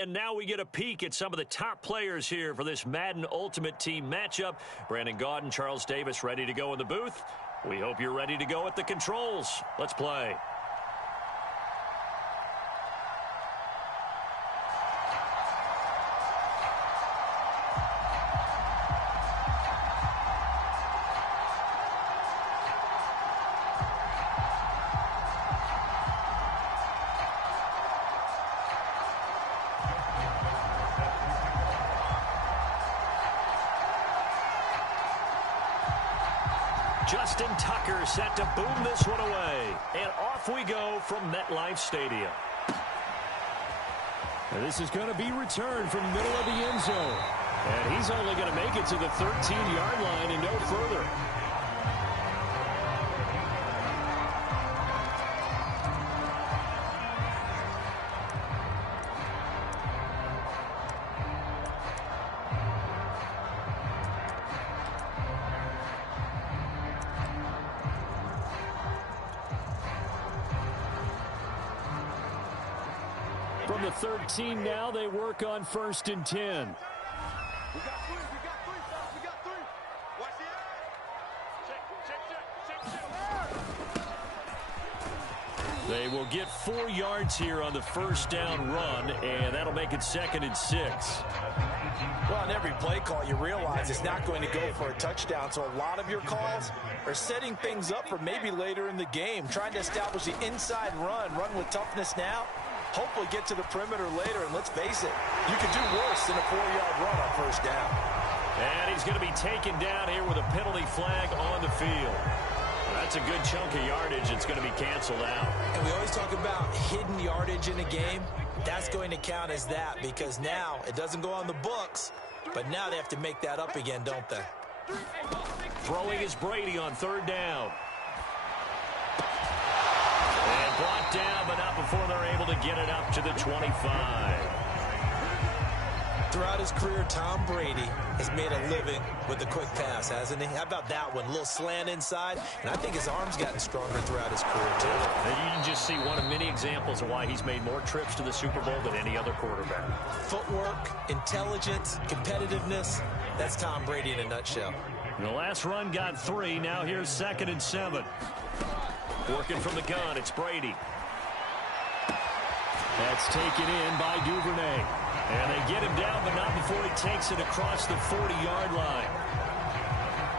and now we get a peek at some of the top players here for this Madden Ultimate Team matchup. Brandon Gaudin, Charles Davis ready to go in the booth. We hope you're ready to go at the controls. Let's play. Justin Tucker set to boom this one away. And off we go from MetLife Stadium. And this is going to be returned from the middle of the end zone. And he's only going to make it to the 13-yard line and no further. From the 13 now, they work on 1st and 10. We got three, fellas, we got three. Watch the check. They will get 4 yards here on the first down run, and that'll make it 2nd and 6. Well, on every play call, you realize it's not going to go for a touchdown, so a lot of your calls are setting things up for maybe later in the game, trying to establish the inside run with toughness now. Hopefully get to the perimeter later, and let's face it, you could do worse than a 4-yard run on first down. And he's going to be taken down here with a penalty flag on the field. That's a good chunk of yardage. It's going to be canceled out. And we always talk about hidden yardage in a game. That's going to count as that because now it doesn't go on the books, but now they have to make that up again, don't they? Throwing is Brady on 3rd down. And brought down, but not before they're able to get it up to the 25. Throughout his career, Tom Brady has made a living with the quick pass, hasn't he? How about that one? A little slant inside, and I think his arm's gotten stronger throughout his career, too. And you can just see one of many examples of why he's made more trips to the Super Bowl than any other quarterback. Footwork, intelligence, competitiveness, that's Tom Brady in a nutshell. And the last run got 3. Now here's 2nd and 7. Working from the gun, it's Brady. That's taken in by Duvernay. And they get him down, but not before he takes it across the 40-yard line.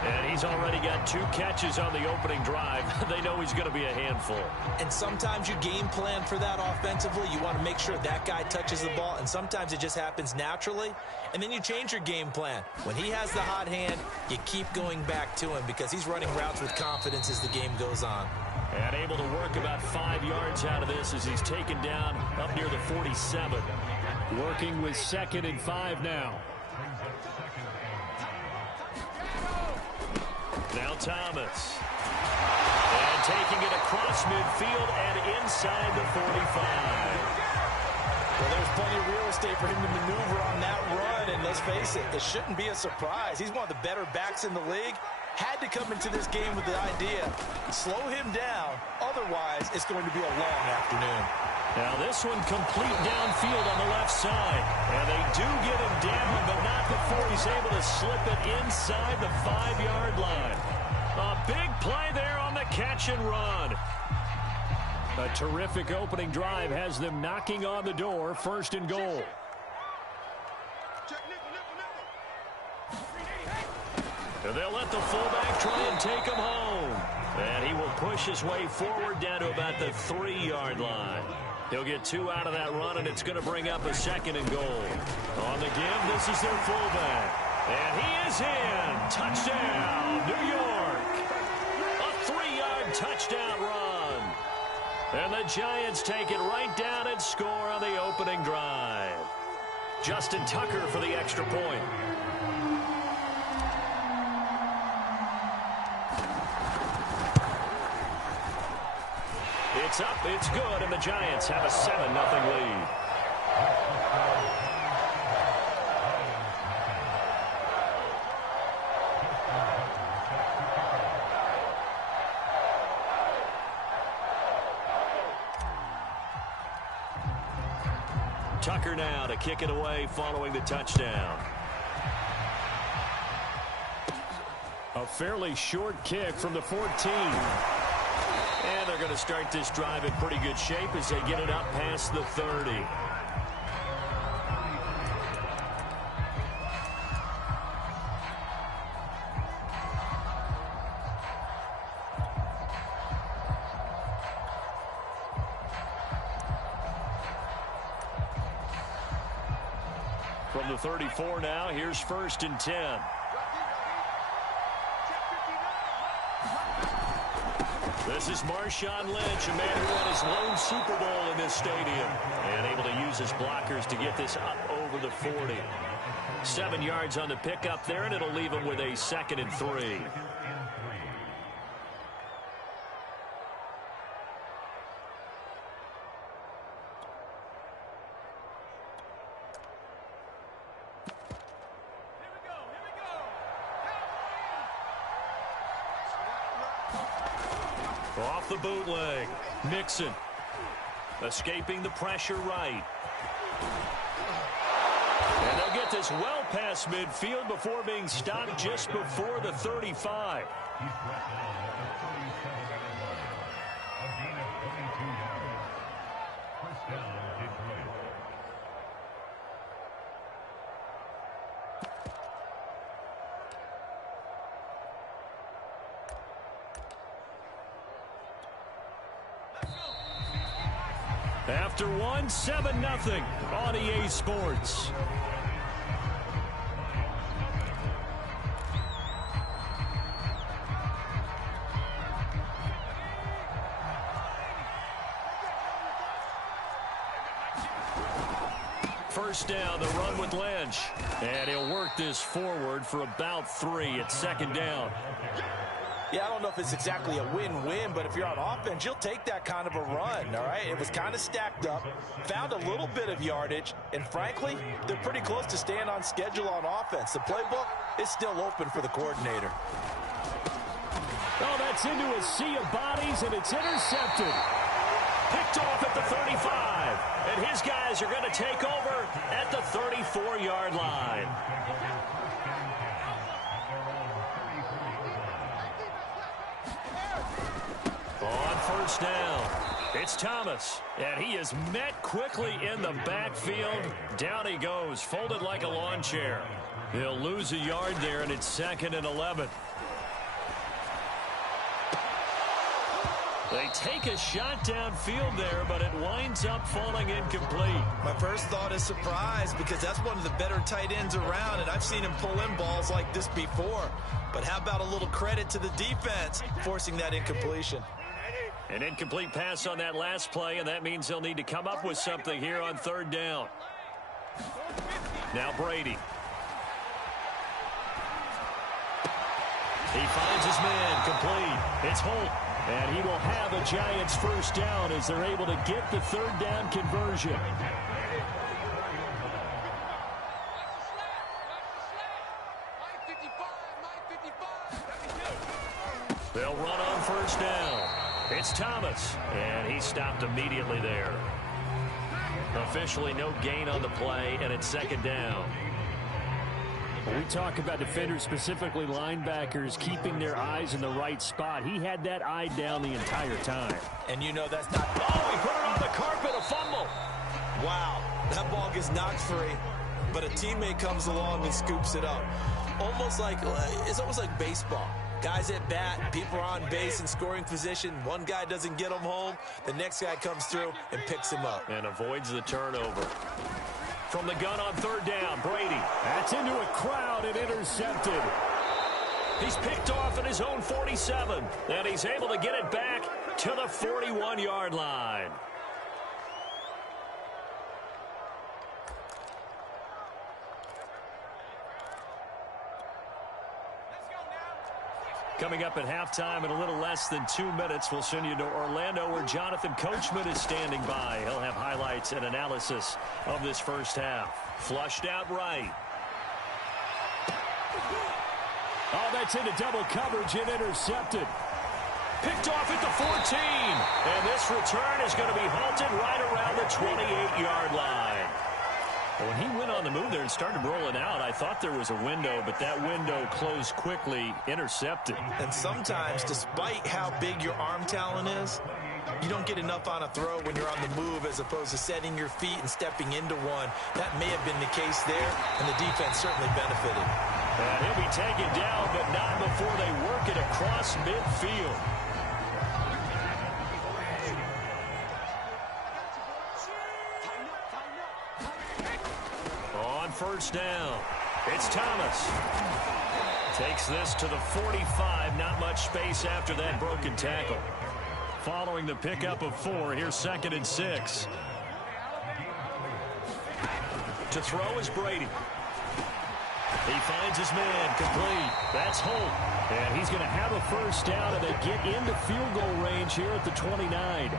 And he's already got 2 catches on the opening drive. They know he's going to be a handful. And sometimes you game plan for that offensively. You want to make sure that guy touches the ball, and sometimes it just happens naturally. And then you change your game plan. When he has the hot hand, you keep going back to him because he's running routes with confidence as the game goes on. And able to work about 5 yards out of this as he's taken down up near the 47. Working with 2nd and 5 now. Now Thomas. And taking it across midfield and inside the 45. Well, there's plenty of real estate for him to maneuver on that run, and let's face it, it shouldn't be a surprise. He's one of the better backs in the league. Had to come into this game with the idea, slow him down, otherwise it's going to be a long afternoon. Now this one complete downfield on the left side. And they do get him down, but not before he's able to slip it inside the 5-yard line. A big play there on the catch and run. A terrific opening drive has them knocking on the door, 1st and goal. And they'll let the fullback try and take him home. And he will push his way forward down to about the 3-yard line. He'll get 2 out of that run, and it's going to bring up a 2nd and goal. On the give, this is their fullback. And he is in. Touchdown, New York. A 3-yard touchdown run. And the Giants take it right down and score on the opening drive. Justin Tucker for the extra point. It's up, it's good, and the Giants have a 7-0 lead. Tucker now to kick it away following the touchdown. A fairly short kick from the 14. And they're going to start this drive in pretty good shape as they get it up past the 30. From the 34 now, here's 1st and 10. This is Marshawn Lynch, a man who won his lone Super Bowl in this stadium, and able to use his blockers to get this up over the 40. 7 yards on the pickup there, and it'll leave him with a 2nd and 3. Off the bootleg, Mixon escaping the pressure right. And they'll get this well past midfield before being stopped just before the 35. After one, 7-0 on EA Sports. First down, the run with Lynch. And he'll work this forward for about 3 at 2nd down. Yeah, I don't know if it's exactly a win-win, but if you're on offense, you'll take that kind of a run, all right? It was kind of stacked up, found a little bit of yardage, and frankly, they're pretty close to staying on schedule on offense. The playbook is still open for the coordinator. Oh, that's into a sea of bodies, and it's intercepted. Picked off at the 35, and his guys are going to take over at the 34-yard line. On first down, it's Thomas, and he is met quickly in the backfield. Down he goes, folded like a lawn chair. He'll lose a yard there, and it's 2nd and 11. They take a shot downfield there, but it winds up falling incomplete. My first thought is surprise, because that's one of the better tight ends around, and I've seen him pull in balls like this before. But how about a little credit to the defense forcing that incompletion? An incomplete pass on that last play, and that means they'll need to come up with something here on 3rd down. Now Brady. He finds his man complete. It's Holt. And he will have a Giants first down as they're able to get the 3rd down conversion. They'll run on first down. It's Thomas, and he stopped immediately there. Officially no gain on the play, and it's 2nd down. When we talk about defenders, specifically linebackers, keeping their eyes in the right spot, he had that eye down the entire time. And you know that's not... Oh, he put it on the carpet, a fumble. Wow, that ball gets knocked free, but a teammate comes along and scoops it up. It's almost like baseball. Guys at bat, people are on base in scoring position. One guy doesn't get him home. The next guy comes through and picks him up. And avoids the turnover. From the gun on 3rd down, Brady. That's into a crowd and intercepted. He's picked off at his own 47, and he's able to get it back to the 41-yard line. Coming up at halftime in a little less than 2 minutes, we'll send you to Orlando where Jonathan Coachman is standing by. He'll have highlights and analysis of this first half. Flushed out right. Oh, that's into double coverage and intercepted. Picked off at the 14. And this return is going to be halted right around the 28-yard line. When he went on the move there and started rolling out, I thought there was a window, but that window closed quickly, intercepted. And sometimes, despite how big your arm talent is, you don't get enough on a throw when you're on the move as opposed to setting your feet and stepping into one. That may have been the case there, and the defense certainly benefited. And he'll be taken down, but not before they work it across midfield. On first down, it's Thomas. Takes this to the 45. Not much space after that broken tackle. Following the pickup of 4, here's 2nd and 6. To throw is Brady. He finds his man, complete. That's Holt. And he's going to have a first down, and they get into field goal range here at the 29.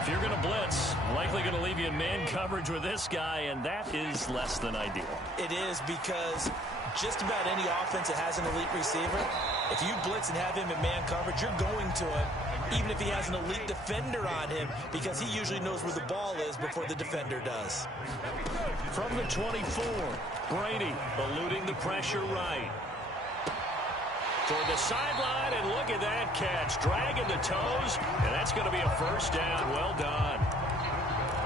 If you're going to blitz, likely going to leave you in man coverage with this guy, and that is less than ideal. It is, because just about any offense that has an elite receiver, if you blitz and have him in man coverage, you're going to him, even if he has an elite defender on him, because he usually knows where the ball is before the defender does. From the 24, Brady eluding the pressure right. Toward the sideline, and look at that catch. Dragging the toes, and that's going to be a first down. Well done.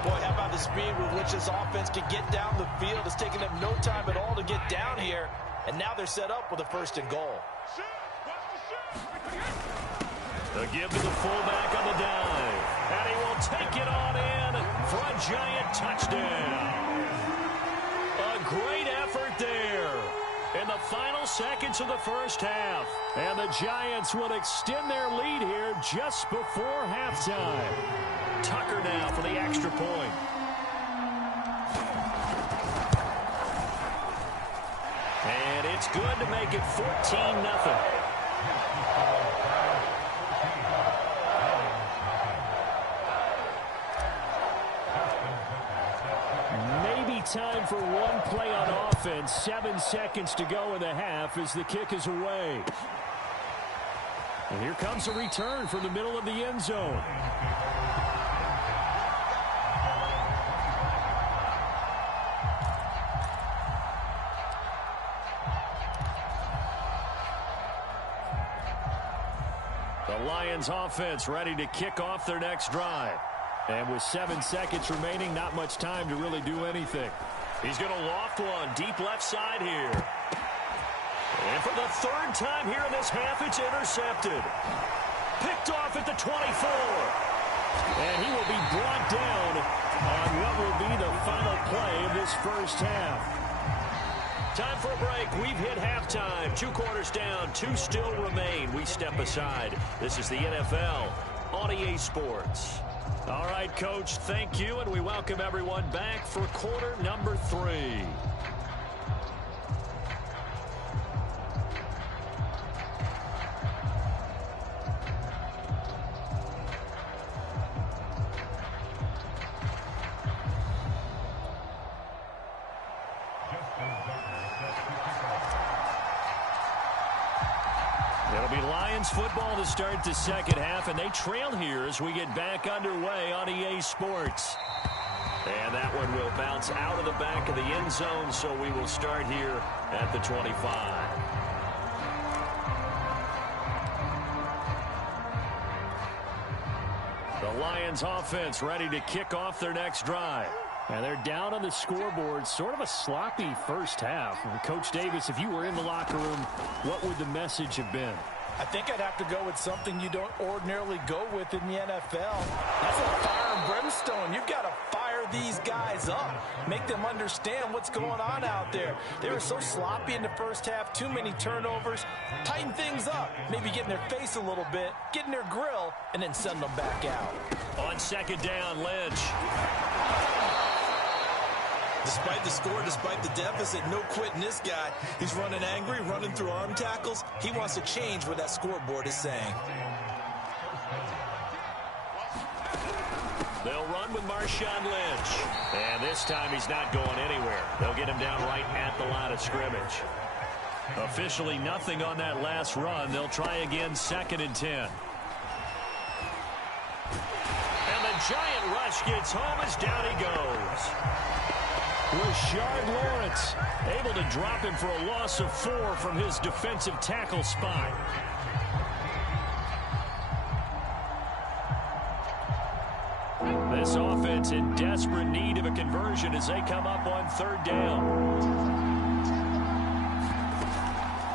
Boy, how about the speed with which this offense can get down the field? It's taken them no time at all to get down here, and now they're set up with a 1st and goal. The give to the fullback on the dive, and he will take it on in for a giant touchdown. A great effort there in the final seconds of the first half. And the Giants will extend their lead here just before halftime. Tucker now for the extra point. And it's good to make it 14-0. Time for one play on offense. 7 seconds to go in the half as the kick is away. And here comes a return from the middle of the end zone. The Lions offense ready to kick off their next drive. And with 7 seconds remaining, not much time to really do anything. He's going to loft one deep left side here. And for the 3rd time here in this half, it's intercepted. Picked off at the 24. And he will be brought down on what will be the final play of this first half. Time for a break. We've hit halftime. 2 quarters down, 2 still remain. We step aside. This is the NFL on EA Sports. All right, Coach, thank you, and we welcome everyone back for quarter number 3. It'll be Lions football to start the second half, and they trail here as we get back underway on EA Sports. And that one will bounce out of the back of the end zone, so we will start here at the 25. The Lions offense ready to kick off their next drive. And they're down on the scoreboard. Sort of a sloppy first half. Coach Davis, if you were in the locker room, what would the message have been? I think I'd have to go with something you don't ordinarily go with in the NFL. That's a fire and brimstone. You've got to fire these guys up. Make them understand what's going on out there. They were so sloppy in the first half. Too many turnovers. Tighten things up. Maybe get in their face a little bit. Get in their grill. And then send them back out. On second down, Lynch. Despite the score, despite the deficit, no quitting this guy. He's running angry, running through arm tackles. He wants to change what that scoreboard is saying. They'll run with Marshawn Lynch. And this time he's not going anywhere. They'll get him down right at the line of scrimmage. Officially nothing on that last run. They'll try again, 2nd and 10. And the giant rush gets home as down he goes. Rashard Lawrence able to drop him for a loss of 4 from his defensive tackle spot. This offense in desperate need of a conversion as they come up on 3rd down.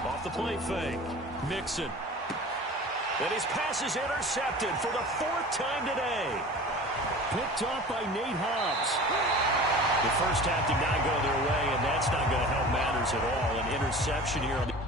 Off the play fake. Mixon. And his pass is intercepted for the 4th time today. Picked off by Nate Hobbs. The first half did not go their way, and that's not going to help matters at all. An interception here on the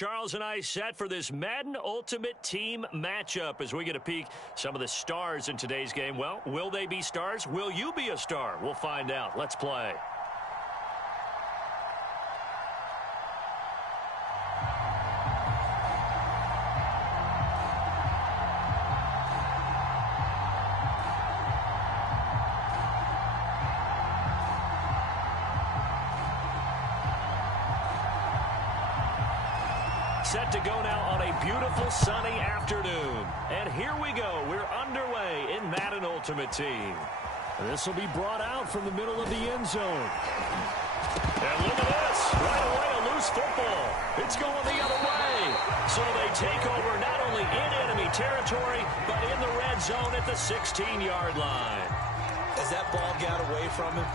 Charles and I set for this Madden Ultimate Team matchup as we get a peek some of the stars in today's game. Well, will they be stars? Will you be a star? We'll find out. Let's play. Set to go now on a beautiful sunny afternoon. And here we go. We're underway in Madden Ultimate Team. This will be brought out from the middle of the end zone. And look at this. Right away, a loose football. It's going the other way. So they take over not only in enemy territory, but in the red zone at the 16-yard line. As that ball got away from him,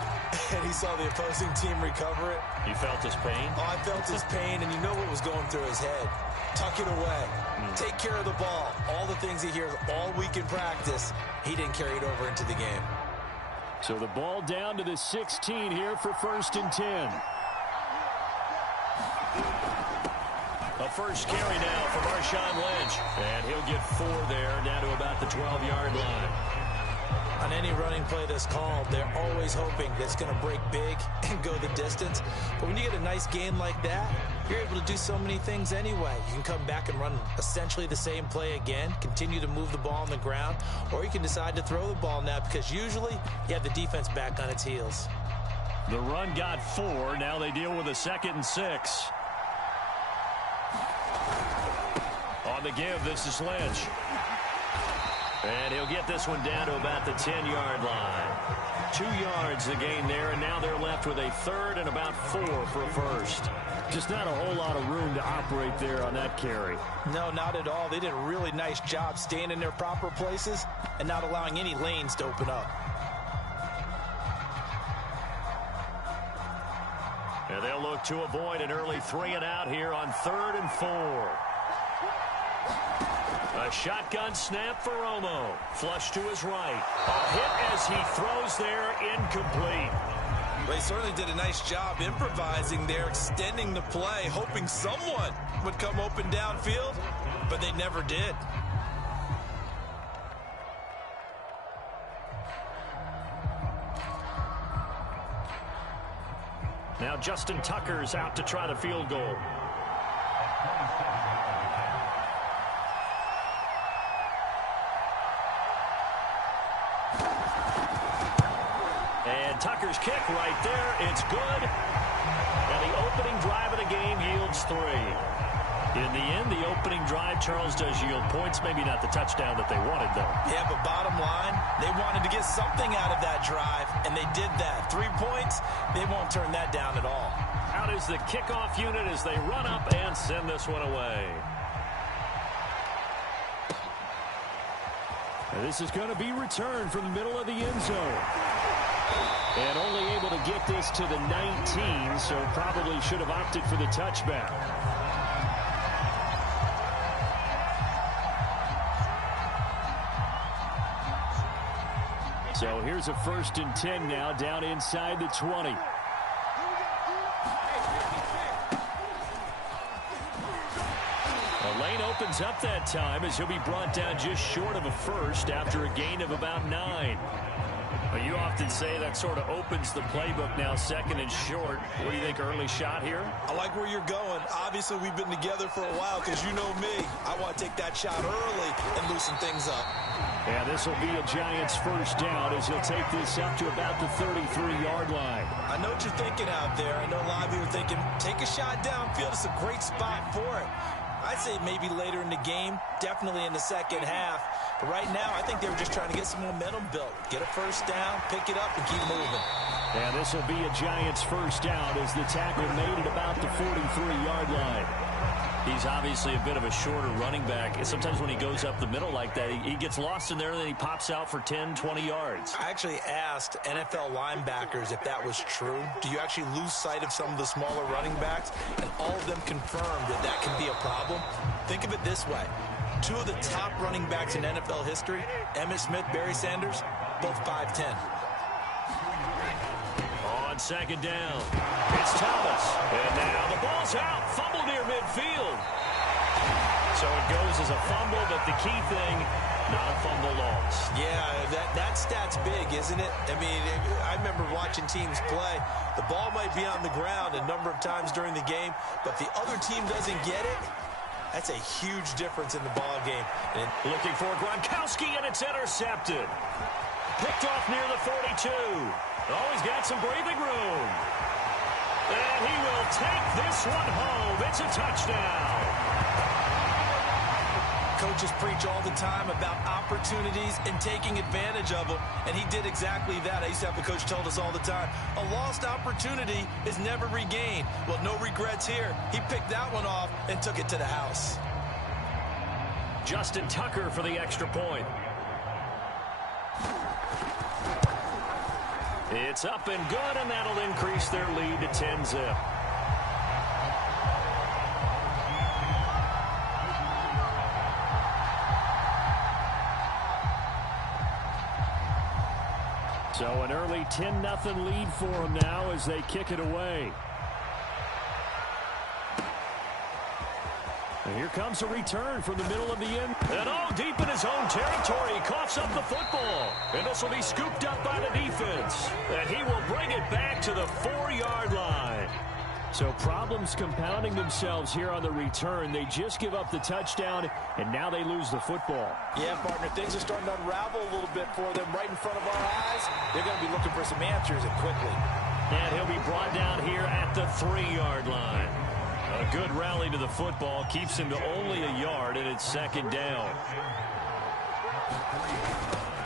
and he saw the opposing team recover it. You felt his pain? Oh, I felt his pain, and you know what was going through his head. Tuck it away. Take care of the ball. All the things he hears all week in practice, he didn't carry it over into the game. So the ball down to the 16 here for 1st and 10. A first carry now from Marshawn Lynch. And he'll get 4 there, down to about the 12-yard line. On any running play that's called, they're always hoping that it's going to break big and go the distance. But when you get a nice game like that, you're able to do so many things anyway. You can come back and run essentially the same play again, continue to move the ball on the ground, or you can decide to throw the ball now because usually you have the defense back on its heels. The run got 4. Now they deal with a 2nd and 6. On the give, this is Lynch. And he'll get this one down to about the 10-yard line. 2 yards the gain there, and now they're left with a 3rd and about 4 for a first. Just not a whole lot of room to operate there on that carry. No, not at all. They did a really nice job staying in their proper places and not allowing any lanes to open up. And they'll look to avoid an early 3 and out here on 3rd and 4. A shotgun snap for Romo. Flush to his right. A hit as he throws there, incomplete. They certainly did a nice job improvising there, extending the play, hoping someone would come open downfield, but they never did. Now Justin Tucker's out to try the field goal. And Tucker's kick right there. It's good. And the opening drive of the game yields 3. In the end, the opening drive, Charles, does yield points. Maybe not the touchdown that they wanted, though. Yeah, but bottom line, they wanted to get something out of that drive, and they did that. 3 points, they won't turn that down at all. Out is the kickoff unit as they run up and send this one away. And this is going to be returned from the middle of the end zone. And only able to get this to the 19, so probably should have opted for the touchback. So here's a 1st and 10 now, down inside the 20. The lane opens up that time as he'll be brought down just short of a first after a gain of about 9. Well, you often say that sort of opens the playbook now, 2nd and short. What do you think, early shot here? I like where you're going. Obviously, we've been together for a while because you know me. I want to take that shot early and loosen things up. Yeah, this will be a Giants 1st down as he'll take this up to about the 33-yard line. I know what you're thinking out there. I know a lot of you are thinking, take a shot downfield. It's a great spot for it. I'd say maybe later in the game, definitely in the second half. But right now, I think they were just trying to get some momentum built. Get a 1st down, pick it up, and keep moving. And this will be a Giants 1st down as the tackle made at about the 43-yard line. He's obviously a bit of a shorter running back. Sometimes when he goes up the middle like that, he gets lost in there, and then he pops out for 10, 20 yards. I actually asked NFL linebackers if that was true. Do you actually lose sight of some of the smaller running backs? And all of them confirmed that that can be a problem. Think of it this way. 2 of the top running backs in NFL history, Emmitt Smith, Barry Sanders, both 5'10". on second down. It's Thomas. And now the ball's out. Fumble near midfield. So it goes as a fumble, but the key thing, not a fumble loss. Yeah, that stat's big, isn't it? I mean, I remember watching teams play. The ball might be on the ground a number of times during the game, but the other team doesn't get it. That's a huge difference in the ball game. And looking for Gronkowski, and it's intercepted. Picked off near the 42. Oh, he's got some breathing room. And he will take this one home. It's a touchdown. Coaches preach all the time about opportunities and taking advantage of them, and he did exactly that. I used to have a coach told us all the time, a lost opportunity is never regained. Well, no regrets here. He picked that one off and took it to the house. Justin Tucker for the extra point. It's up and good, and that'll increase their lead to 10-zip. So an early 10-0 lead for them now as they kick it away. And here comes a return from the middle of the end. And deep in his own territory, he coughs up the football. And this will be scooped up by the defense. And he will bring it back to the 4-yard line. So problems compounding themselves here on the return. They just give up the touchdown, and now they lose the football. Yeah, partner, things are starting to unravel a little bit for them right in front of our eyes. They're going to be looking for some answers, and quickly. And he'll be brought down here at the 3-yard line. A good rally to the football keeps him to only a yard, and it's second down.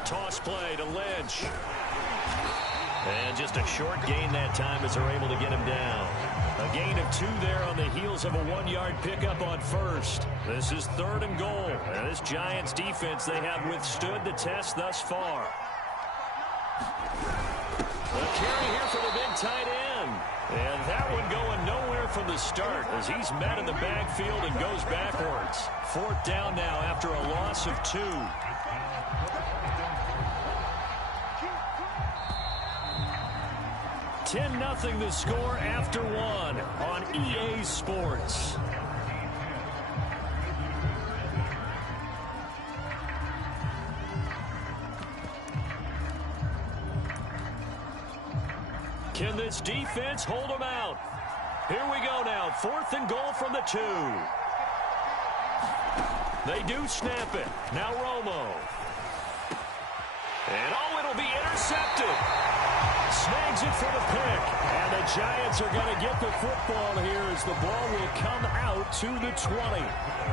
Toss play to Lynch. And just a short gain that time as they're able to get him down. A gain of 2 there on the heels of a 1-yard pickup on first. This is 3rd and goal. And this Giants defense, they have withstood the test thus far. The carry here for the big tight end. And that one going nowhere from the start as he's met in the backfield and goes backwards. 4th down now after a loss of 2. 10-0 the score after 1 on EA Sports. Can this defense hold them out? Here we go now. 4th and goal from the 2. They do snap it. Now Romo. And it'll be intercepted. Snags it for the pick. And the Giants are going to get the football here as the ball will come out to the 20.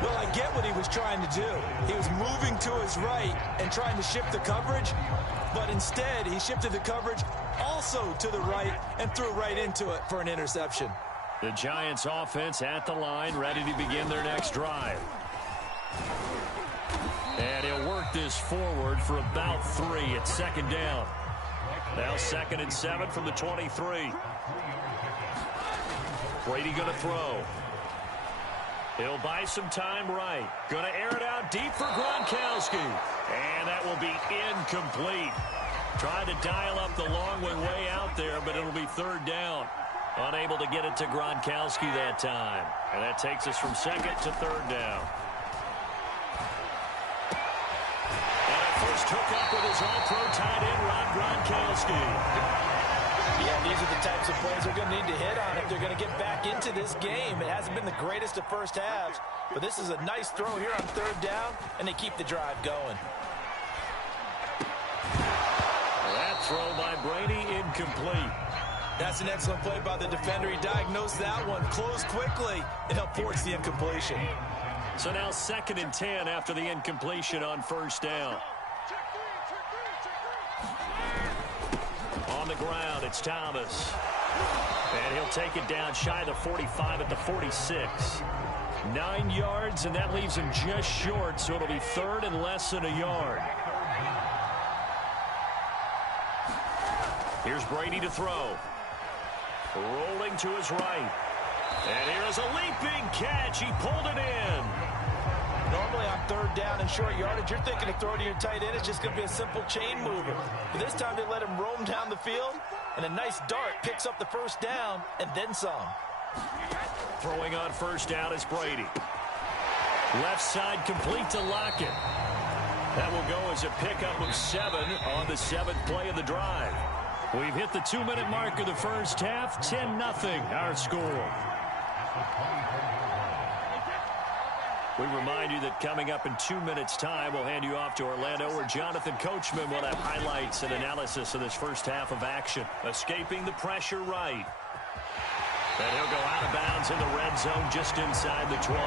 Well, I get what he was trying to do. He was moving to his right and trying to shift the coverage, but instead he shifted the coverage also to the right and threw right into it for an interception. The Giants offense at the line, ready to begin their next drive. And he'll work this forward for about 3 at 2nd down. Now 2nd and 7 from the 23. Brady going to throw. He'll buy some time right. Going to air it out deep for Gronkowski. And that will be incomplete. Trying to dial up the long way out there, but it'll be 3rd down. Unable to get it to Gronkowski that time. And that takes us from 2nd to 3rd down. And a first hookup with his all-pro tight end, Gronkowski. Yeah, these are the types of plays they're going to need to hit on if they're going to get back into this game. It hasn't been the greatest of first halves, but this is a nice throw here on 3rd down, and they keep the drive going. That throw by Brady incomplete. That's an excellent play by the defender. He diagnosed that one, closed quickly, and helped force the incompletion. So now 2nd and 10 after the incompletion on 1st down. On the ground, it's Thomas. And he'll take it down shy of the 45 at the 46. 9 yards, and that leaves him just short, so it'll be 3rd and less than a yard. Here's Brady to throw. Rolling to his right. And here's a leaping catch. He pulled it in. Normally on third down and short yardage, you're thinking of throwing to your tight end. It's just going to be a simple chain mover. But this time they let him roam down the field, and a nice dart picks up the first down and then some. Throwing on first down is Brady. Left side complete to Lockett. That will go as a pickup of 7 on the 7th play of the drive. We've hit the 2-minute mark of the first half. 10-0 our score. We remind you that coming up in 2 minutes' time, we'll hand you off to Orlando, where Jonathan Coachman will have highlights and analysis of this first half of action. Escaping the pressure right. And he'll go out of bounds in the red zone just inside the 20.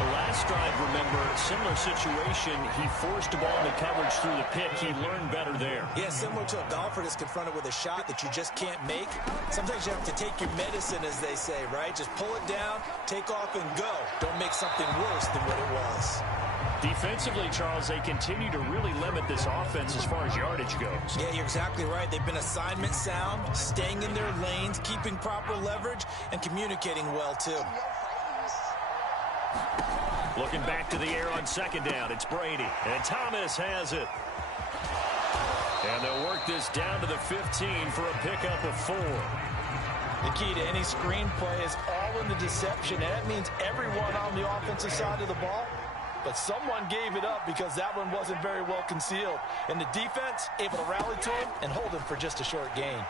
The last drive, remember, similar situation. He forced a ball into coverage through the pick. He learned better there. Yeah, similar to a golfer that's confronted with a shot that you just can't make. Sometimes you have to take your medicine, as they say, right? Just pull it down, take off, and go. Don't make something worse than what it was. Defensively, Charles, they continue to really limit this offense as far as yardage goes. Yeah, you're exactly right. They've been assignment sound, staying in their lanes, keeping proper leverage, and communicating well, too. Looking back to the air on second down, it's Brady. And Thomas has it. And they'll work this down to the 15 for a pickup of 4. The key to any screenplay is all in the deception. And that means everyone on the offensive side of the ball. But someone gave it up because that one wasn't very well concealed. And the defense able to rally to him and hold him for just a short gain.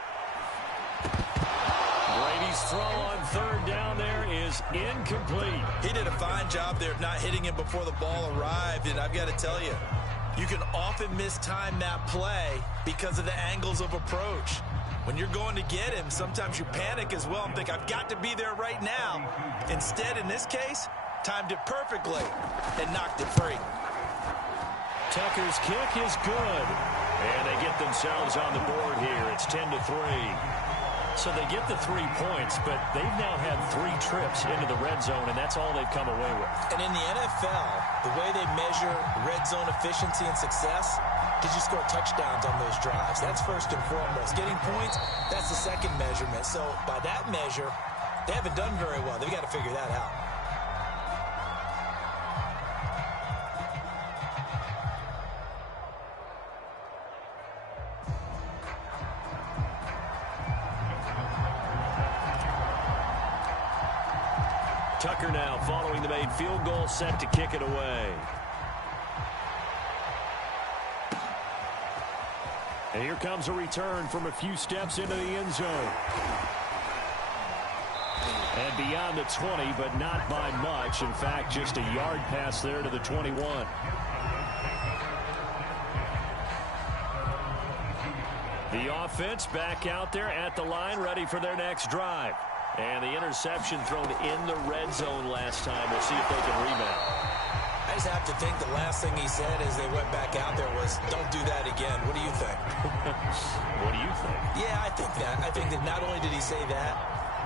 Brady's throw on third down there is incomplete. He did a fine job there of not hitting him before the ball arrived. And I've got to tell you, you can often mistime that play because of the angles of approach. When you're going to get him, sometimes you panic as well and think, I've got to be there right now. Instead, in this case, timed it perfectly and knocked it free. Tucker's kick is good. And they get themselves on the board here. It's 10-3. So they get the 3 points, but they've now had 3 trips into the red zone, and that's all they've come away with. And in the NFL, the way they measure red zone efficiency and success, did you score touchdowns on those drives? That's first and foremost. Getting points, that's the second measurement. So by that measure, they haven't done very well. They've got to figure that out. Tucker now following the made field goal, set to kick it away. And here comes a return from a few steps into the end zone. And beyond the 20, but not by much. In fact, just a yard pass there to the 21. The offense back out there at the line, ready for their next drive. And the interception thrown in the red zone last time. We'll see if they can rebound. I just have to think the last thing he said as they went back out there was, don't do that again. What do you think? What do you think? Yeah, I think that. I think that not only did he say that,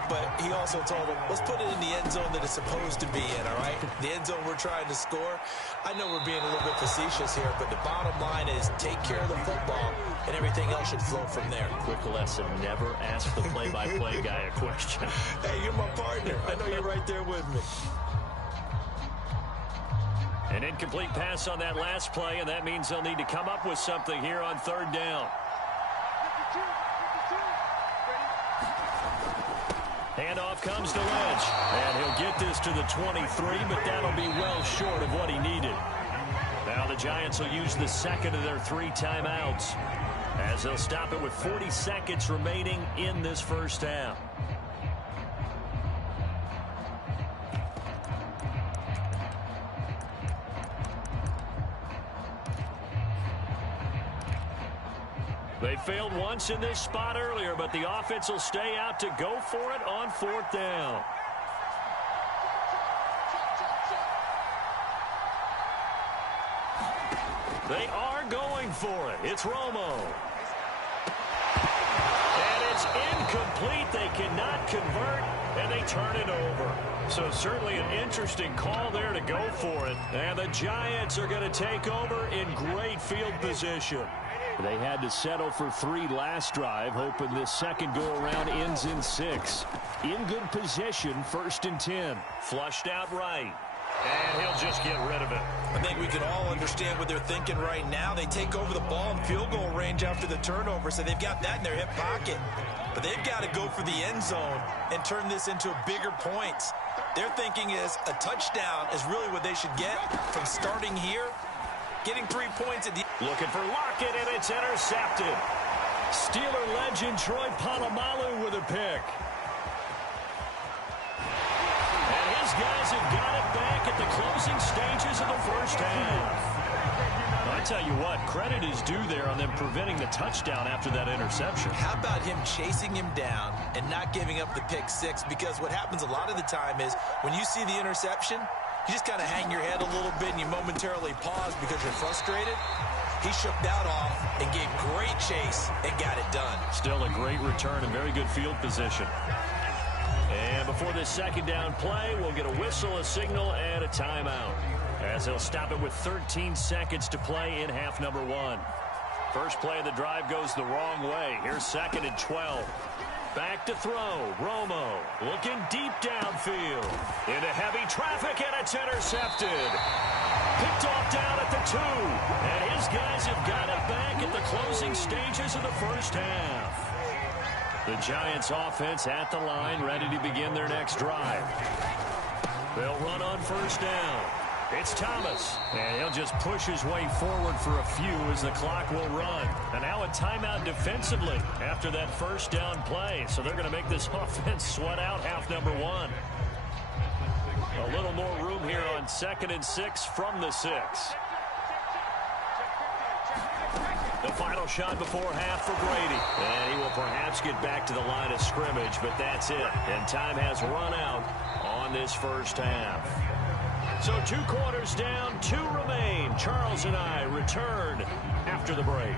but he also told them, let's put it in the end zone that it's supposed to be in, all right? The end zone we're trying to score. I know we're being a little bit facetious here, but the bottom line is take care of the football, and everything else should flow from there. Quick lesson, never ask the play-by-play guy a question. Hey, you're my partner. I know you're right there with me. An incomplete pass on that last play, and that means they'll need to come up with something here on third down. Handoff comes to Lynch, and he'll get this to the 23, but that'll be well short of what he needed. Now the Giants will use the second of their 3 timeouts, as they'll stop it with 40 seconds remaining in this first half. They failed once in this spot earlier, but the offense will stay out to go for it on fourth down. They are going for it. It's Romo. And it's incomplete. They cannot convert, and they turn it over. So certainly an interesting call there to go for it. And the Giants are going to take over in great field position. They had to settle for 3 last drive, hoping this second go-around ends in 6. In good position, 1st and 10. Flushed out right. And he'll just get rid of it. I think we can all understand what they're thinking right now. They take over the ball in field goal range after the turnover, so they've got that in their hip pocket. But they've got to go for the end zone and turn this into bigger points. Their thinking is a touchdown is really what they should get from starting here. Getting 3 points at the... Looking for Lockett, and it's intercepted. Steeler legend Troy Polamalu with a pick. And his guys have got it back at the closing stages of the first half. I tell you what, credit is due there on them preventing the touchdown after that interception. How about him chasing him down and not giving up the pick six? Because what happens a lot of the time is when you see the interception, you just kind of hang your head a little bit and you momentarily pause because you're frustrated. He shook that off and gave great chase and got it done. Still a great return and very good field position. And before this second down play, we'll get a whistle, a signal, and a timeout, as they'll stop it with 13 seconds to play in half number 1. First play of the drive goes the wrong way. Here's 2nd and 12. Back to throw. Romo looking deep downfield. Into heavy traffic, and it's intercepted. Picked off down at the 2. And his guys have got it back at the closing stages of the first half. The Giants offense at the line, ready to begin their next drive. They'll run on first down. It's Thomas, and he'll just push his way forward for a few as the clock will run. And now a timeout defensively after that first down play. So they're going to make this offense sweat out half number 1. A little more room here on 2nd and 6 from the 6. The final shot before half for Brady. And he will perhaps get back to the line of scrimmage, but that's it. And time has run out on this first half. So 2 quarters down, 2 remain. Charles and I return after the break.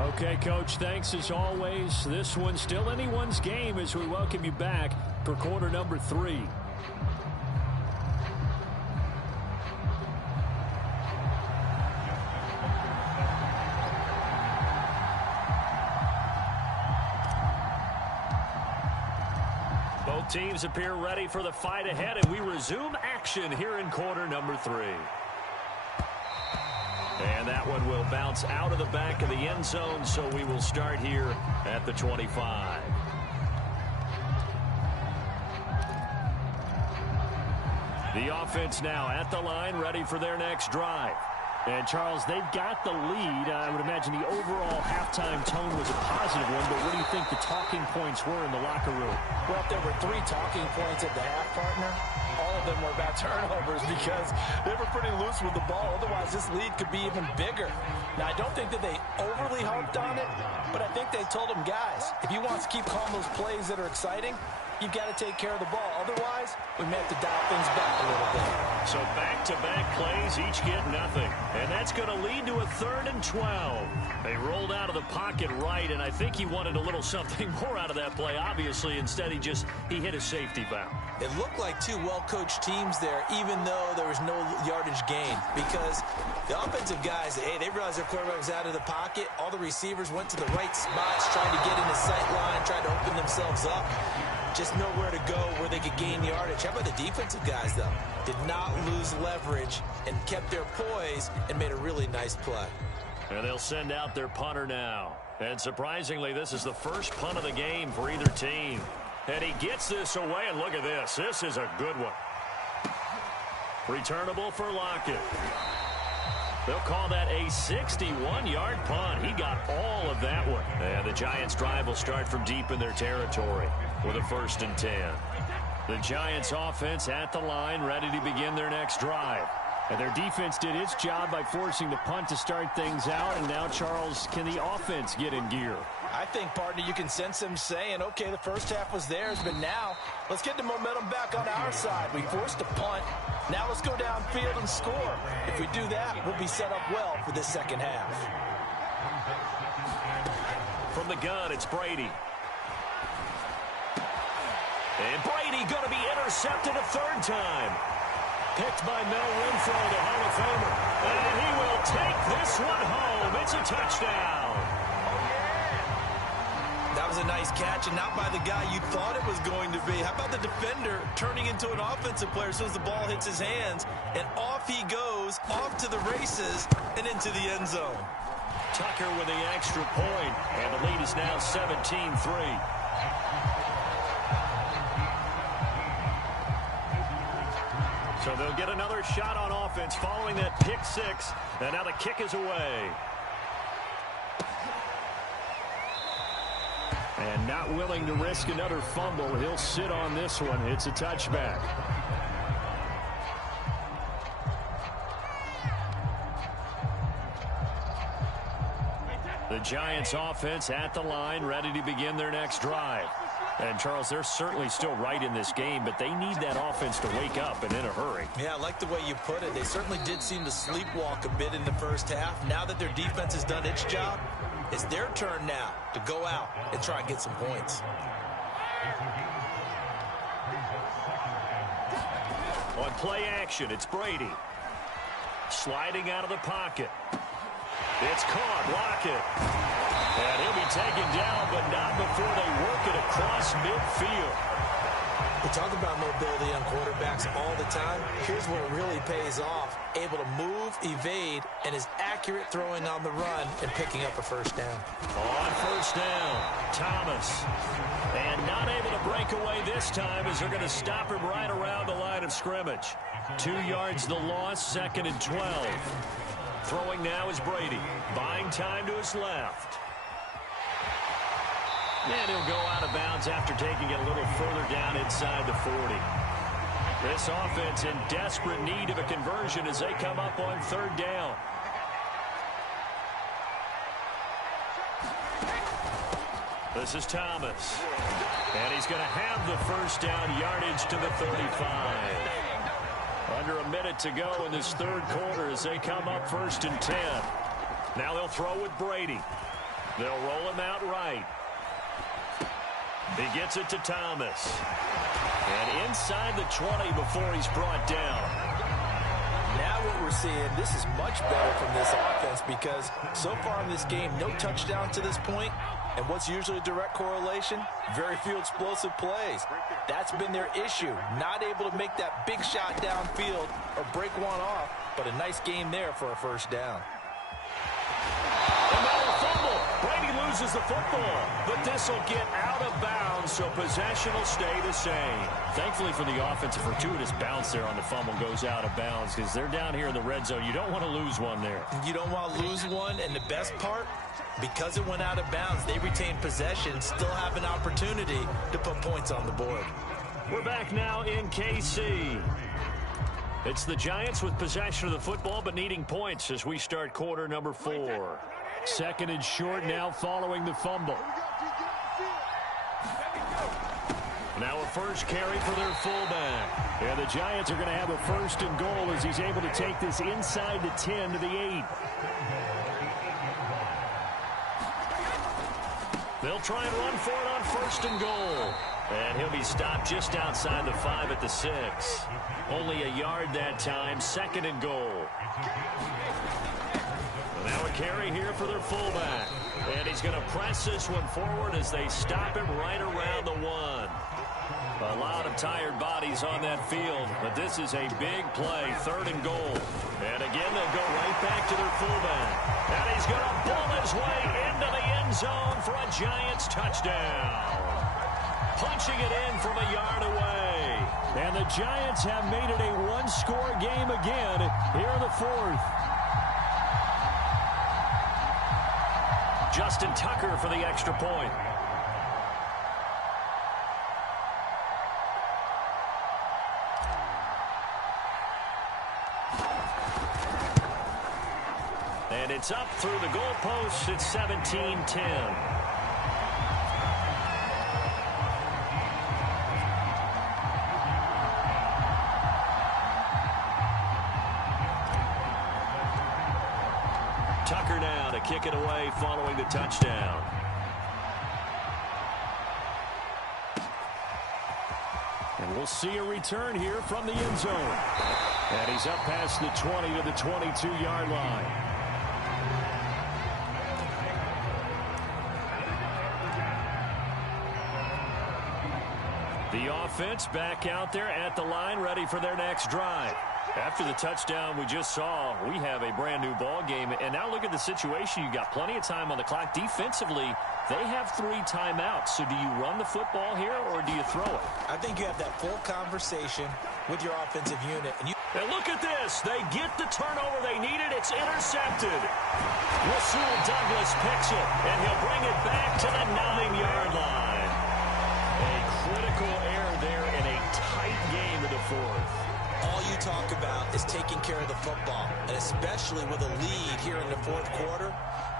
Okay, Coach, thanks as always. This one's still anyone's game as we welcome you back for quarter number 3. Teams appear ready for the fight ahead, and we resume action here in quarter number 3. And that one will bounce out of the back of the end zone, so we will start here at the 25. The offense now at the line, ready for their next drive. And, Charles, they've got the lead. I would imagine the overall halftime tone was a positive one, but what do you think the talking points were in the locker room? Well, if there were 3 talking points at the half, partner, all of them were about turnovers because they were pretty loose with the ball. Otherwise, this lead could be even bigger. Now, I don't think that they overly harped on it, but I think they told them, guys, if you want to keep calling those plays that are exciting, you've got to take care of the ball. Otherwise, we may have to dial things back a little bit. So back-to-back plays, each get nothing. And that's going to lead to a 3rd and 12. They rolled out of the pocket right, and I think he wanted a little something more out of that play. Obviously, instead, he hit a safety valve. It looked like 2 well-coached teams there, even though there was no yardage gain. Because the offensive guys, hey, they realized their quarterback was out of the pocket. All the receivers went to the right spots, trying to get in the sight line, trying to open themselves up. Just nowhere to go where they could gain yardage. How about the defensive guys, though? Did not lose leverage and kept their poise and made a really nice play. And they'll send out their punter now. And surprisingly, this is the first punt of the game for either team. And he gets this away, and look at this. This is a good one. Returnable for Lockett. They'll call that a 61-yard punt. He got all of that one. And the Giants' drive will start from deep in their territory with a 1st and 10. The Giants' offense at the line, ready to begin their next drive. And their defense did its job by forcing the punt to start things out. And now, Charles, can the offense get in gear? I think, partner, you can sense them saying, okay, the first half was theirs, but now let's get the momentum back on our side. We forced a punt. Now let's go downfield and score. If we do that, we'll be set up well for this second half. From the gun, it's Brady. And Brady going to be intercepted a 3rd time. Picked by Mel Renfro, the Hall of Famer. And he will take this one home. It's a touchdown. That was a nice catch, and not by the guy you thought it was going to be. How about the defender turning into an offensive player as soon as the ball hits his hands, and off he goes, off to the races, and into the end zone. Tucker with the extra point, and the lead is now 17-3. So they'll get another shot on offense following that pick six, and now the kick is away. And not willing to risk another fumble, he'll sit on this one. It's a touchback. The Giants offense at the line, ready to begin their next drive. And, Charles, they're certainly still right in this game, but they need that offense to wake up and in a hurry. Yeah, I like the way you put it. They certainly did seem to sleepwalk a bit in the first half. Now that their defense has done its job, it's their turn now to go out and try and get some points. On play action, it's Brady. Sliding out of the pocket. It's caught. Lockett. And he'll be taken down, but not before they work it across midfield. We talk about mobility on quarterbacks all the time. Here's where it really pays off. Able to move, evade, and is accurate throwing on the run and picking up a first down. On first down, Thomas. And not able to break away this time as they're going to stop him right around the line of scrimmage. 2 yards the loss, 2nd and 12. Throwing now is Brady. Buying time to his left. And he'll go out of bounds after taking it a little further down inside the 40. This offense in desperate need of a conversion as they come up on 3rd down. This is Thomas. And he's going to have the first down yardage to the 35. Under a minute to go in this 3rd quarter as they come up 1st and 10. Now they'll throw with Brady. They'll roll him out right. He gets it to Thomas. And inside the 20 before he's brought down. Now what we're seeing, this is much better from this offense because so far in this game, no touchdown to this point. And what's usually a direct correlation? Very few explosive plays. That's been their issue. Not able to make that big shot downfield or break one off, but a nice game there for a first down. And now a fumble. Brady loses the football, but this will get out of bounds, so possession will stay the same. Thankfully for the offense, a fortuitous bounce there on the fumble goes out of bounds because they're down here in the red zone. You don't want to lose one there. You don't want to lose one, and the best part, because it went out of bounds, they retain possession, still have an opportunity to put points on the board. We're back now in KC. It's the Giants with possession of the football, but needing points as we start quarter number 4. 2nd and short now following the fumble. Now a first carry for their fullback. And the Giants are going to have a 1st and goal as he's able to take this inside the 10 to the 8. They'll try and run for it on 1st and goal. And he'll be stopped just outside the 5 at the 6. Only a yard that time, 2nd and goal. Now a carry here for their fullback. And he's going to press this one forward as they stop him right around the 1. A lot of tired bodies on that field, but this is a big play, 3rd and goal. And again, they'll go right back to their fullback. And he's going to bull his way into the end zone for a Giants touchdown. Punching it in from a yard away. And the Giants have made it a one-score game again here in the 4th. Justin Tucker for the extra point. And it's up through the goalposts. It's 17-10. Tucker now to kick it away following the touchdown. And we'll see a return here from the end zone. And he's up past the 20 to the 22-yard line. The offense back out there at the line, ready for their next drive. After the touchdown we just saw, we have a brand new ball game. And now look at the situation. You got plenty of time on the clock. Defensively, they have 3 timeouts. So do you run the football here or do you throw it? I think you have that full conversation with your offensive unit. And look at this. They get the turnover they needed. It's intercepted. Rasul Douglas picks it, and he'll bring it back to the 9-yard line. A critical error there in a tight game in the 4th. All you talk about is taking care of the football, and especially with a lead here in the 4th quarter,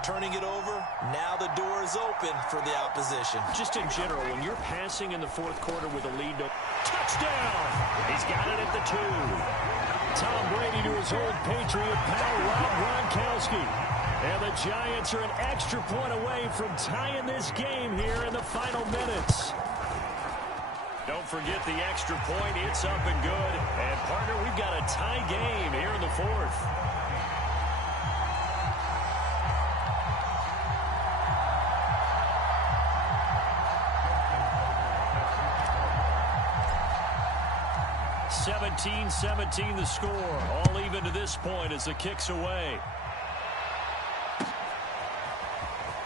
turning it over, now the door is open for the opposition. Just in general, when you're passing in the 4th quarter with a lead, touchdown! He's got it at the 2. Tom Brady to his old Patriot pal, Rob Gronkowski. And the Giants are an extra point away from tying this game here in the final minutes. Don't forget the extra point. It's up and good. And, partner, we've got a tie game here in the 4th. (17-17) the score. All even to this point as the kick's away.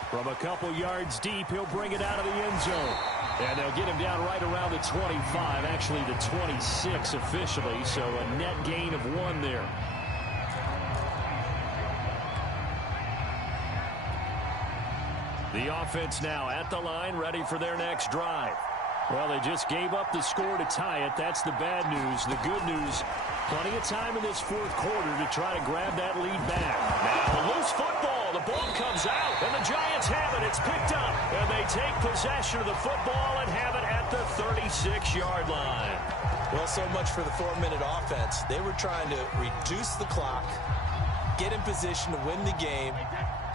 From a couple yards deep, he'll bring it out of the end zone. And they'll get him down right around the 25, actually the 26 officially, so a net gain of 1 there. The offense now at the line, ready for their next drive. Well, they just gave up the score to tie it. That's the bad news. The good news, plenty of time in this 4th quarter to try to grab that lead back. Now, loose football. The ball comes out, and the Giants have it. It's picked up, and they take possession of the football and have it at the 36-yard line. Well, so much for the 4-minute offense. They were trying to reduce the clock, get in position to win the game,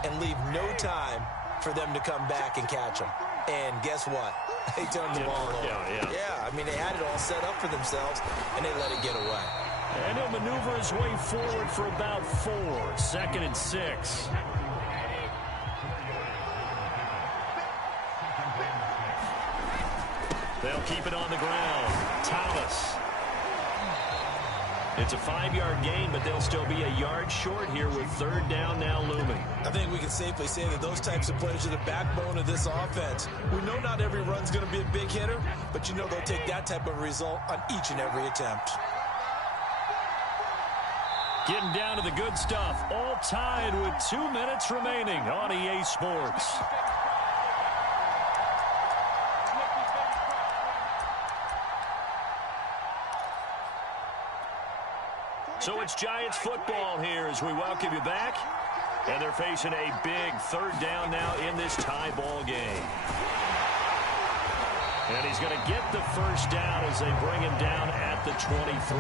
and leave no time for them to come back and catch them. And guess what? They turned the ball over. Yeah, I mean, they had it all set up for themselves, and they let it get away. And he'll maneuver his way forward for about 4. 2nd and 6. They'll keep it on the ground. Thomas. It's a 5-yard gain, but they'll still be a yard short here with 3rd down now looming. I think we can safely say that those types of plays are the backbone of this offense. We know not every run's going to be a big hitter, but you know they'll take that type of result on each and every attempt. Getting down to the good stuff. All tied with 2 minutes remaining on EA Sports. So it's Giants football here as we welcome you back. And they're facing a big 3rd down now in this tie ball game. And he's going to get the 1st down as they bring him down at the 23.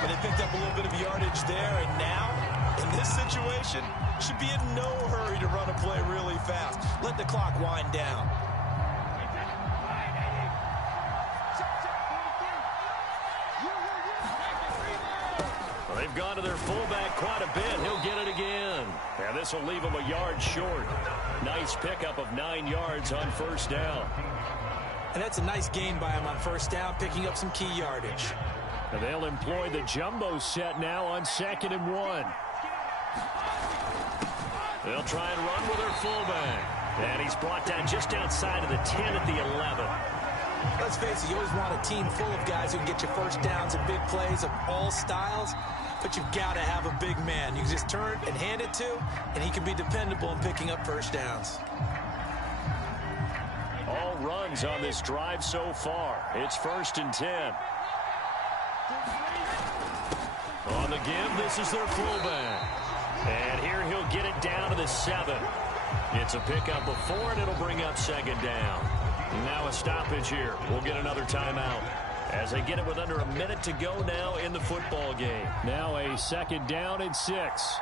But they picked up a little bit of yardage there, and now, in this situation, should be in no hurry to run a play really fast. Let the clock wind down. They've gone to their fullback quite a bit. He'll get it again. And this will leave him a yard short. Nice pickup of 9 yards on 1st down. And that's a nice gain by him on 1st down, picking up some key yardage. And they'll employ the jumbo set now on 2nd and 1. They'll try and run with their fullback. And he's brought down just outside of the 10 at the 11. Let's face it, you always want a team full of guys who can get you 1st downs and big plays of all styles. But you've got to have a big man you can just turn and hand it to, and he can be dependable in picking up 1st downs. All runs on this drive so far. It's 1st and 10. On the give, this is their fullback. And here he'll get it down to the 7. It's a pickup of 4, and it'll bring up 2nd down. Now a stoppage here. We'll get another timeout as they get it with under a minute to go now in the football game. Now a 2nd down and 6.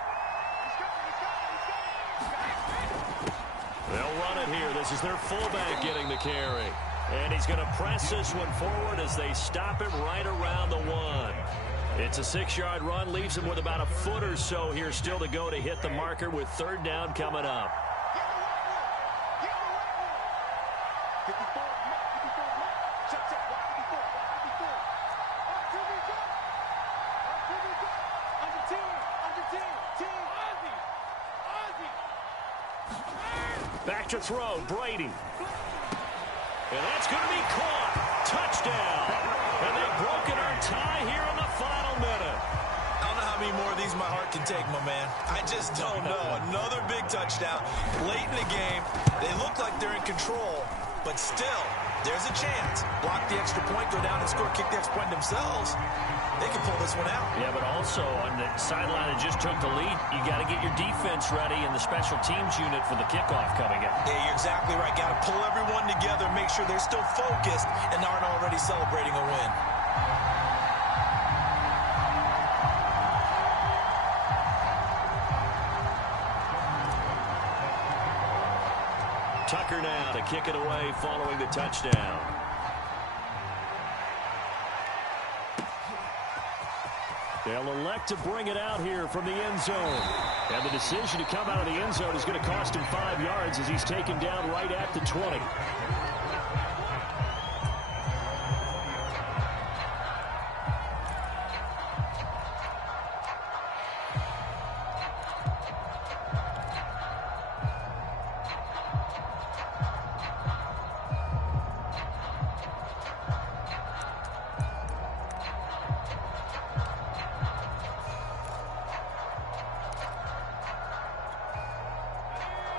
They'll run it here. This is their fullback getting the carry. And he's going to press this one forward as they stop him right around the 1. It's a 6-yard run. Leaves him with about a foot or so here still to go to hit the marker with 3rd down coming up. Check, check. Watch it before. Watch it before. RTV, go. RTV, go. Under 10. Under 10. 10. Ozzy. Ozzy. Back to throw, Brady. And that's going to be caught. Touchdown. And they've broken our tie here in the final minute. I don't know how many more of these my heart can take, my man. I just don't know. Another big touchdown late in the game. They look like they're in control, but still, there's a chance. Block the extra point, go down and score, kick the extra point themselves. They can pull this one out. Yeah, but also on the sideline that just took the lead, you got to get your defense ready and the special teams unit for the kickoff coming in. Yeah, you're exactly right. Got to pull everyone together, make sure they're still focused and aren't already celebrating a win. Tucker now to kick it away following the touchdown. They'll elect to bring it out here from the end zone. And the decision to come out of the end zone is going to cost him 5 yards as he's taken down right at the 20.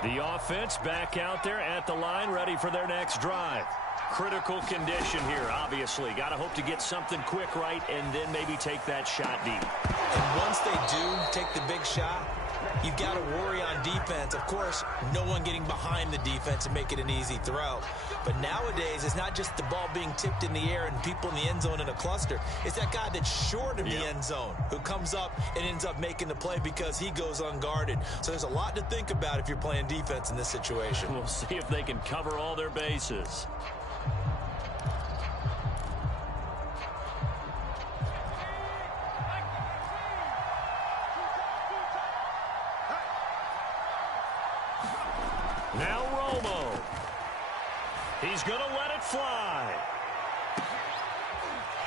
The offense back out there at the line, ready for their next drive. Critical condition here, obviously. Got to hope to get something quick right and then maybe take that shot deep. And once they do take the big shot, you've got to worry on defense. Of course, no one getting behind the defense and make it an easy throw. But nowadays, it's not just the ball being tipped in the air and people in the end zone in a cluster. It's that guy that's short of the end zone who comes up and ends up making the play because he goes unguarded. So there's a lot to think about if you're playing defense in this situation. We'll see if they can cover all their bases. Now Romo. He's going to let it fly.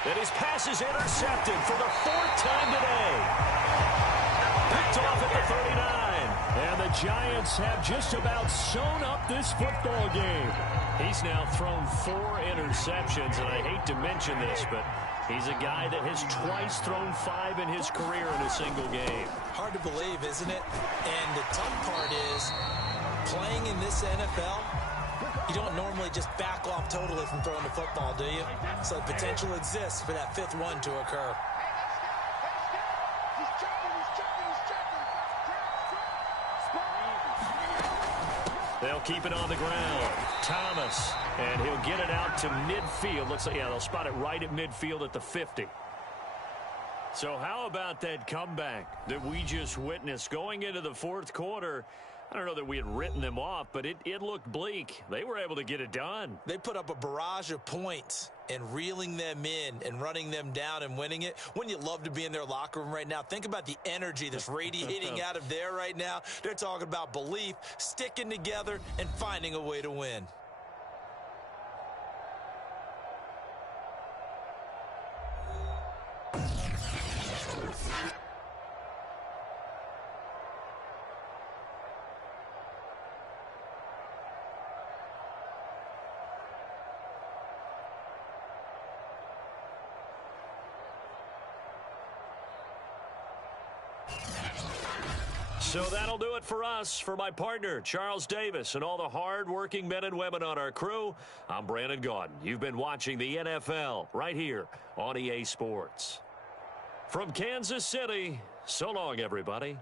And his pass is intercepted for the 4th time today. Picked off at the 39. And the Giants have just about sewn up this football game. He's now thrown 4 interceptions, and I hate to mention this, but he's a guy that has twice thrown 5 in his career in a single game. Hard to believe, isn't it? And the tough part is, playing in this NFL, you don't normally just back off totally from throwing the football, do you? So the potential exists for that 5th one to occur. They'll keep it on the ground. Thomas, and he'll get it out to midfield. Looks like, yeah, they'll spot it right at midfield at the 50. So how about that comeback that we just witnessed going into the 4th quarter? I don't know that we had written them off, but it looked bleak. They were able to get it done. They put up a barrage of points, and reeling them in and running them down and winning it. Wouldn't you love to be in their locker room right now? Think about the energy that's radiating out of there right now. They're talking about belief, sticking together, and finding a way to win. So that'll do it for us. For my partner, Charles Davis, and all the hard-working men and women on our crew, I'm Brandon Gaudin. You've been watching the NFL right here on EA Sports. From Kansas City, so long, everybody.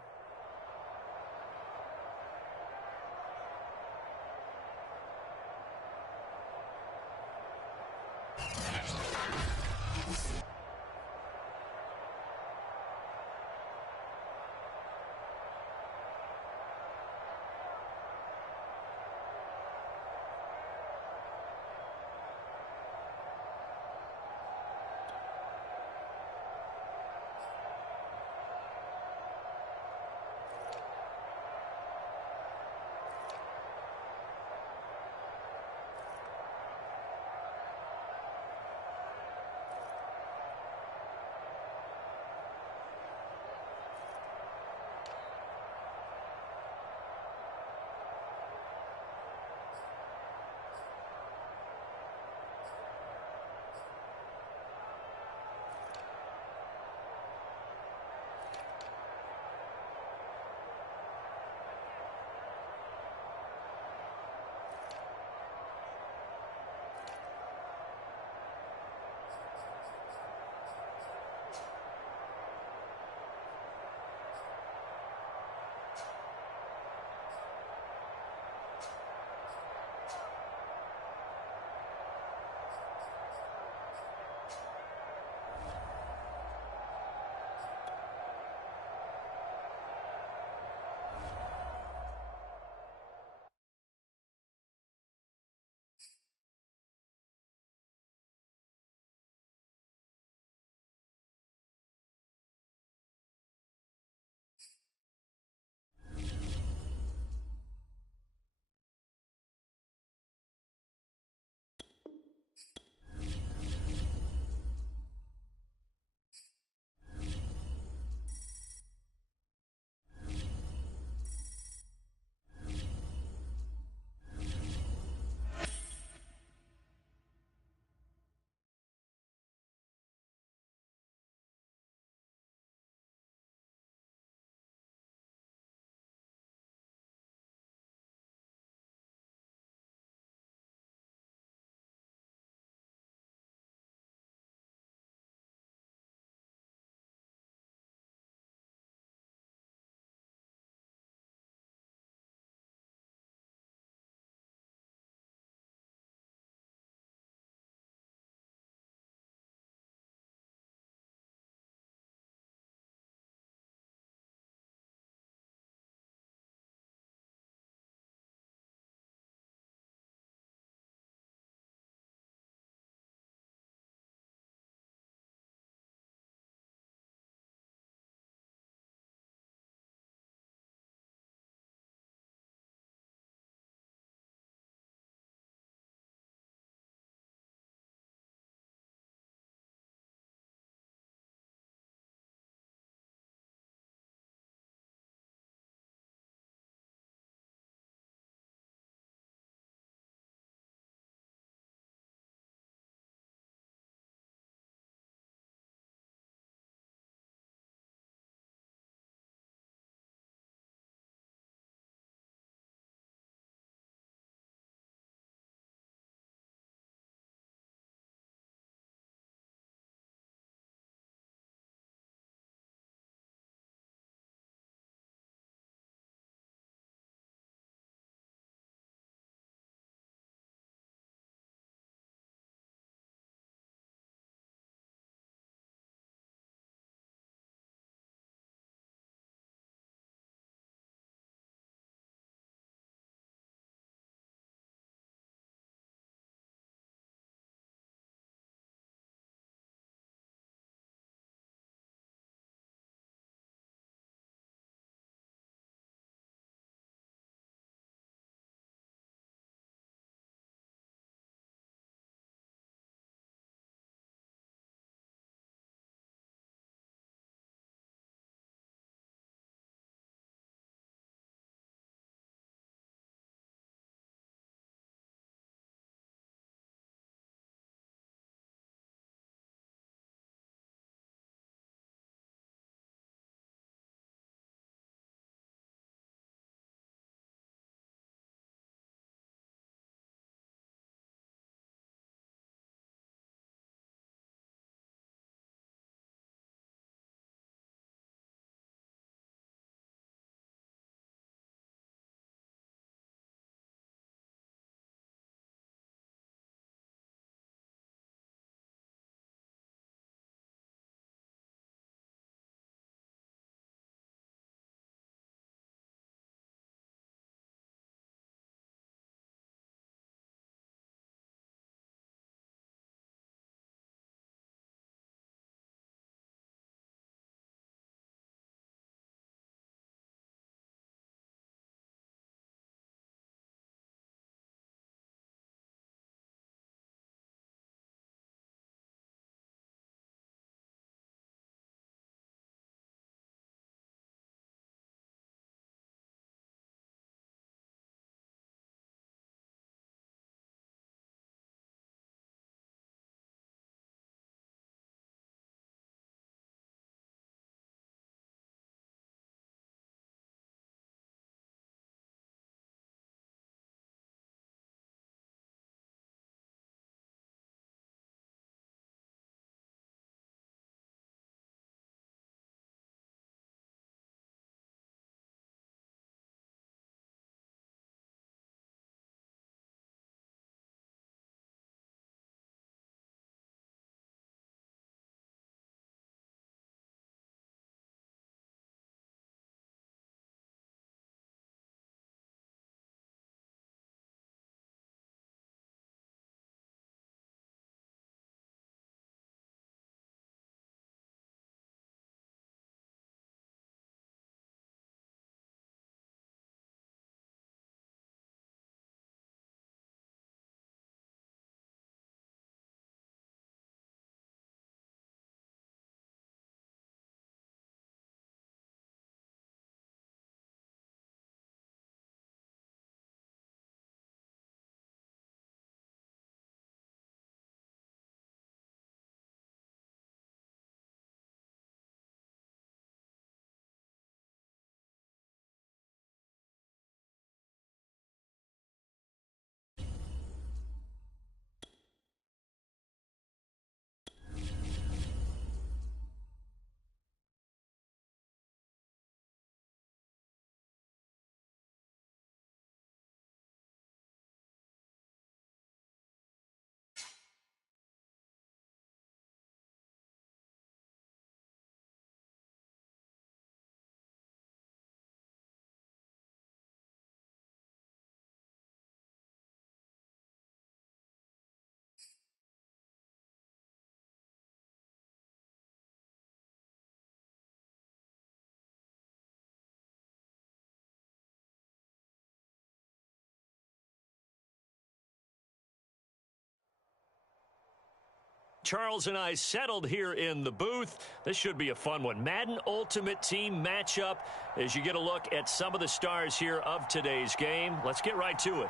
Charles and I settled here in the booth. This should be a fun one. Madden Ultimate Team matchup as you get a look at some of the stars here of today's game. Let's get right to it.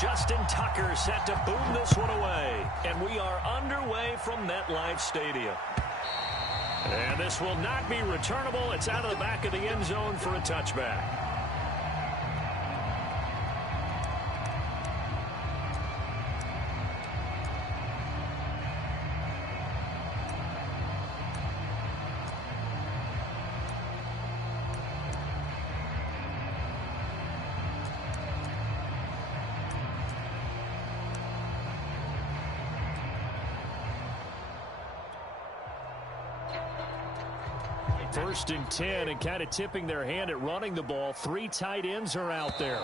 Justin Tucker set to boom this one away. And we are underway from MetLife Stadium. And this will not be returnable. It's out of the back of the end zone for a touchback. First and 10, and kind of tipping their hand at running the ball. 3 tight ends are out there.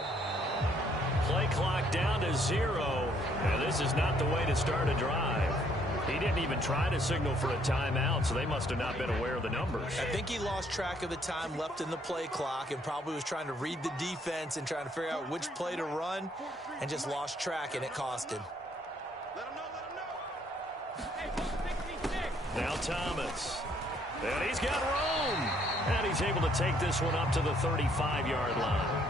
Play clock down to 0, and this is not the way to start a drive. He didn't even try to signal for a timeout, so they must have not been aware of the numbers. I think he lost track of the time left in the play clock and probably was trying to read the defense and trying to figure out which play to run and just lost track, and it cost him. Now Thomas. And he's got room. And he's able to take this one up to the 35-yard line.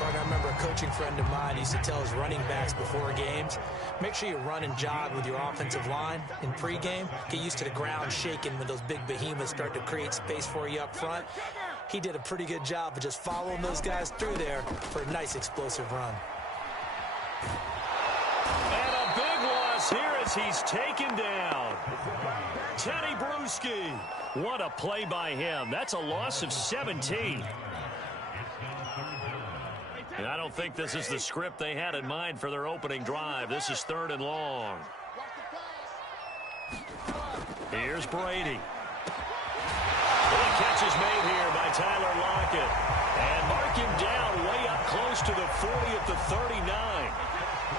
I remember a coaching friend of mine used to tell his running backs before games, make sure you run and jog with your offensive line in pregame. Get used to the ground shaking when those big behemoths start to create space for you up front. He did a pretty good job of just following those guys through there for a nice explosive run. And a big loss here as he's taken down. Teddy Bruschi. What a play by him. That's a loss of 17. And I don't think this is the script they had in mind for their opening drive. This is 3rd and long. Here's Brady. The catch is made here by Tyler Lockett. And mark him down way up close to the 40 at the 39.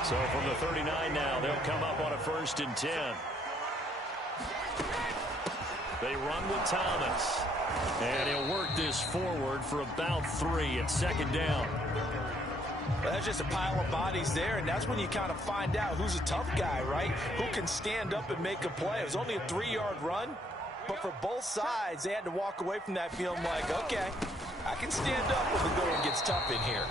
So from the 39 now, they'll come up on a 1st and 10. They run with Thomas. And he'll work this forward for about 3 at 2nd down. Well, that's just a pile of bodies there, and that's when you kind of find out who's a tough guy, right? Who can stand up and make a play. It was only a 3-yard run, but for both sides, they had to walk away from that feeling like, okay, I can stand up when the going gets tough in here.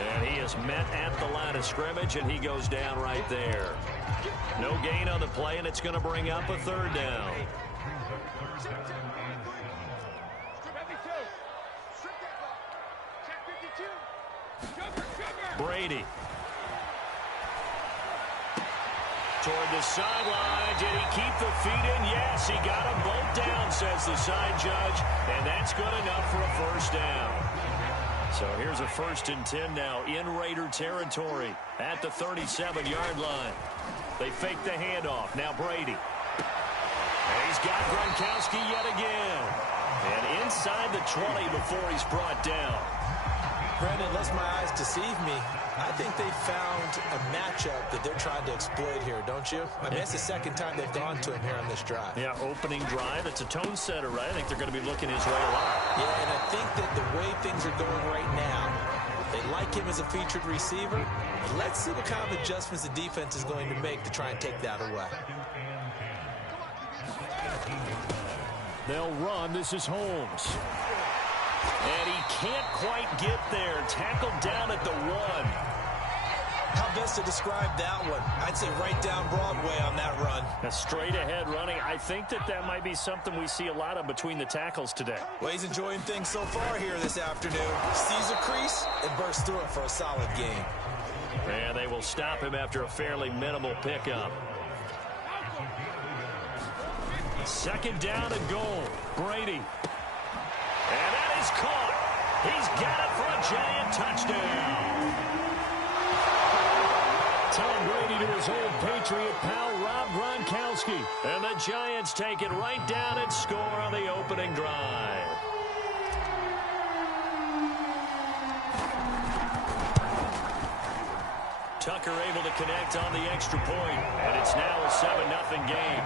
And he is met at the line of scrimmage, and he goes down right there. No gain on the play, and it's going to bring up a 3rd down. Brady. Toward the sideline. Did he keep the feet in? Yes, he got them both down, says the side judge. And that's good enough for a 1st down. So here's a 1st and 10 now in Raider territory at the 37-yard line. They fake the handoff. Now Brady. And he's got Gronkowski yet again. And inside the 20 before he's brought down. Brandon, unless my eyes deceive me, I think they found a matchup that they're trying to exploit here, don't you? I mean, it's the 2nd time they've gone to him here on this drive. Yeah, opening drive. It's a tone setter, right? I think they're going to be looking his way a lot. Yeah, and I think that the way things are going right now, they like him as a featured receiver. Let's see what kind of adjustments the defense is going to make to try and take that away. They'll run. This is Holmes. And he can't quite get there. Tackled down at the 1. How best to describe that one? I'd say right down Broadway on that run. A straight ahead running. I think that might be something we see a lot of between the tackles today. Well, he's enjoying things so far here this afternoon. Sees a crease and bursts through it for a solid gain. And they will stop him after a fairly minimal pickup. 2nd down and goal. Brady. And that is caught. He's got it for a giant touchdown. Tom Brady to his old Patriot pal, Rob Gronkowski. And the Giants take it right down and score on the opening drive. Tucker able to connect on the extra point, and it's now a 7-0 game.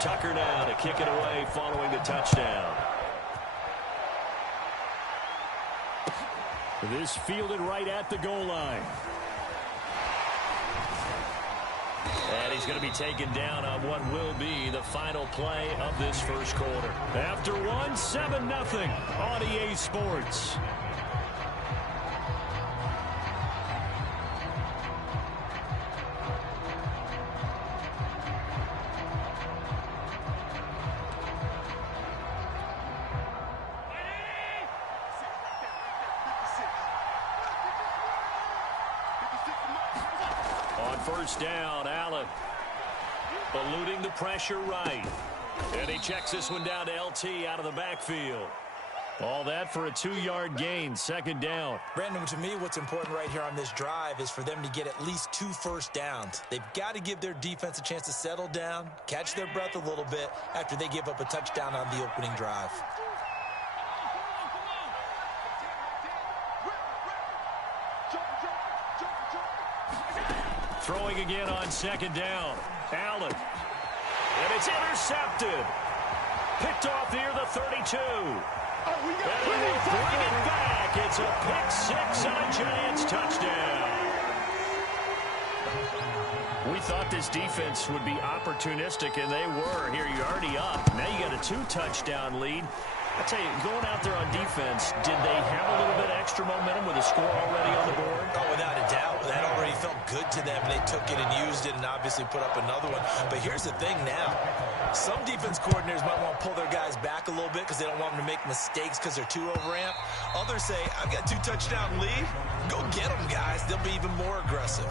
Tucker now to kick it away following the touchdown. This fielded right at the goal line. And he's going to be taken down on what will be the final play of this first quarter. After one, 7-0 on EA Sports. First down, Allen. Eluding the pressure right. And he checks this one down to LT out of the backfield. All that for a 2-yard gain, second down. Brandon, to me, what's important right here on this drive is for them to get at least 2 first downs. They've got to give their defense a chance to settle down, catch their breath a little bit after they give up a touchdown on the opening drive. Throwing again on second down. Allen. And it's intercepted. Picked off near the 32. And he will bring it back. It's a pick-6 and a Giants touchdown. We thought this defense would be opportunistic, and they were. Here, you're already up. Now you got a 2-touchdown lead. I tell you, going out there on defense, did they have a little bit extra momentum with a score already on the board? Oh, without a doubt. That already felt good to them. They took it and used it and obviously put up another one. But here's the thing now. Some defense coordinators might want to pull their guys back a little bit because they don't want them to make mistakes because they're too overamped. Others say, I've got 2-touchdown lead. Go get them, guys. They'll be even more aggressive.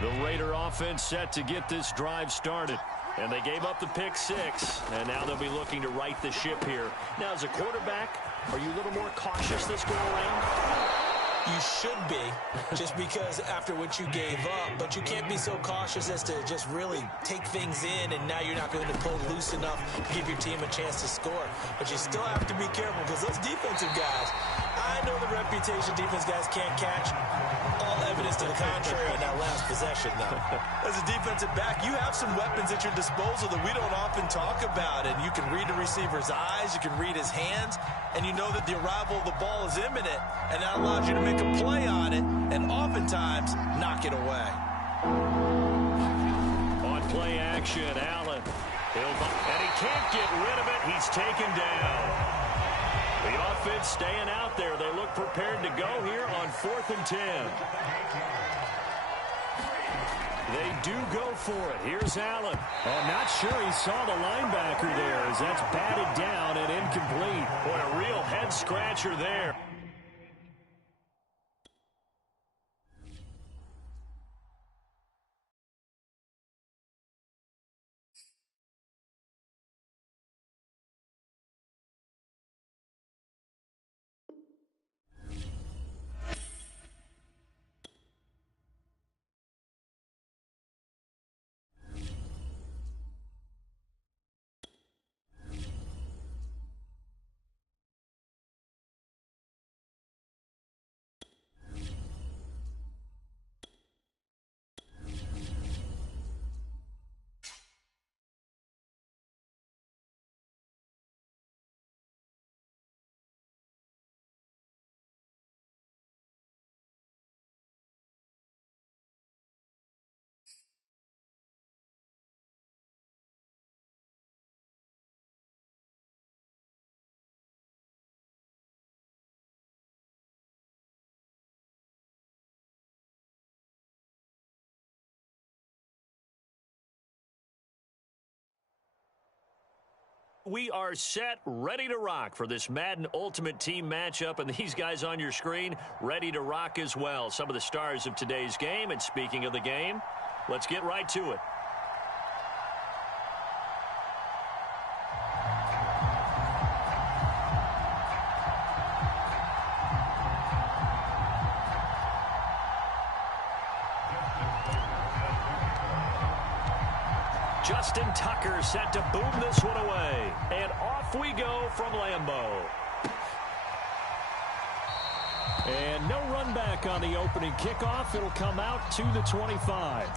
The Raider offense set to get this drive started. And they gave up the pick-6, and now they'll be looking to right the ship here. Now, as a quarterback, are you a little more cautious this go around? You should be, just because after what you gave up, but you can't be so cautious as to just really take things in, and now you're not going to play loose enough to give your team a chance to score. But you still have to be careful because those defensive guys, I know the reputation defense guys can't catch. All evidence to the contrary on that last possession, though. As a defensive back, you have some weapons at your disposal that we don't often talk about, and you can read the receiver's eyes, you can read his hands, and you know that the arrival of the ball is imminent, and that allows you to make a play on it, and oftentimes knock it away. On play action, Allen. And he can't get rid of it. He's taken down. The offense staying out there. They look prepared to go here on 4th and 10. They do go for it. Here's Allen. I'm not sure he saw the linebacker there as that's batted down and incomplete. Boy, a real head-scratcher there. We are set, ready to rock for this Madden Ultimate Team matchup, and these guys on your screen ready to rock as well. Some of the stars of today's game, and speaking of the game, let's get right to it. Justin Tucker set to boom this one away. And off we go from Lambeau. And no run back on the opening kickoff. It'll come out to the 25.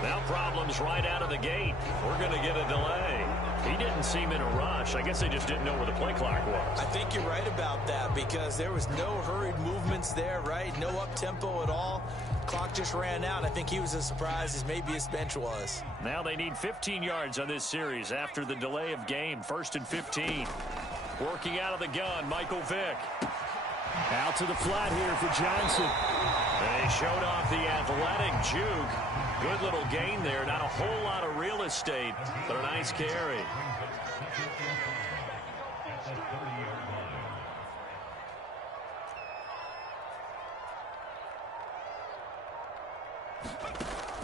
Now problems right out of the gate. We're going to get a delay. He didn't seem in a rush. I guess they just didn't know where the play clock was. I think you're right about that because there was no hurried movements there, right? No up-tempo at all. Clock just ran out. I think he was as surprised as maybe his bench was. Now they need 15 yards on this series after the delay of game. 1st and 15. Working out of the gun, Michael Vick. Out to the flat here for Johnson. They showed off the athletic juke. Good little gain there. Not a whole lot of real estate, but a nice carry.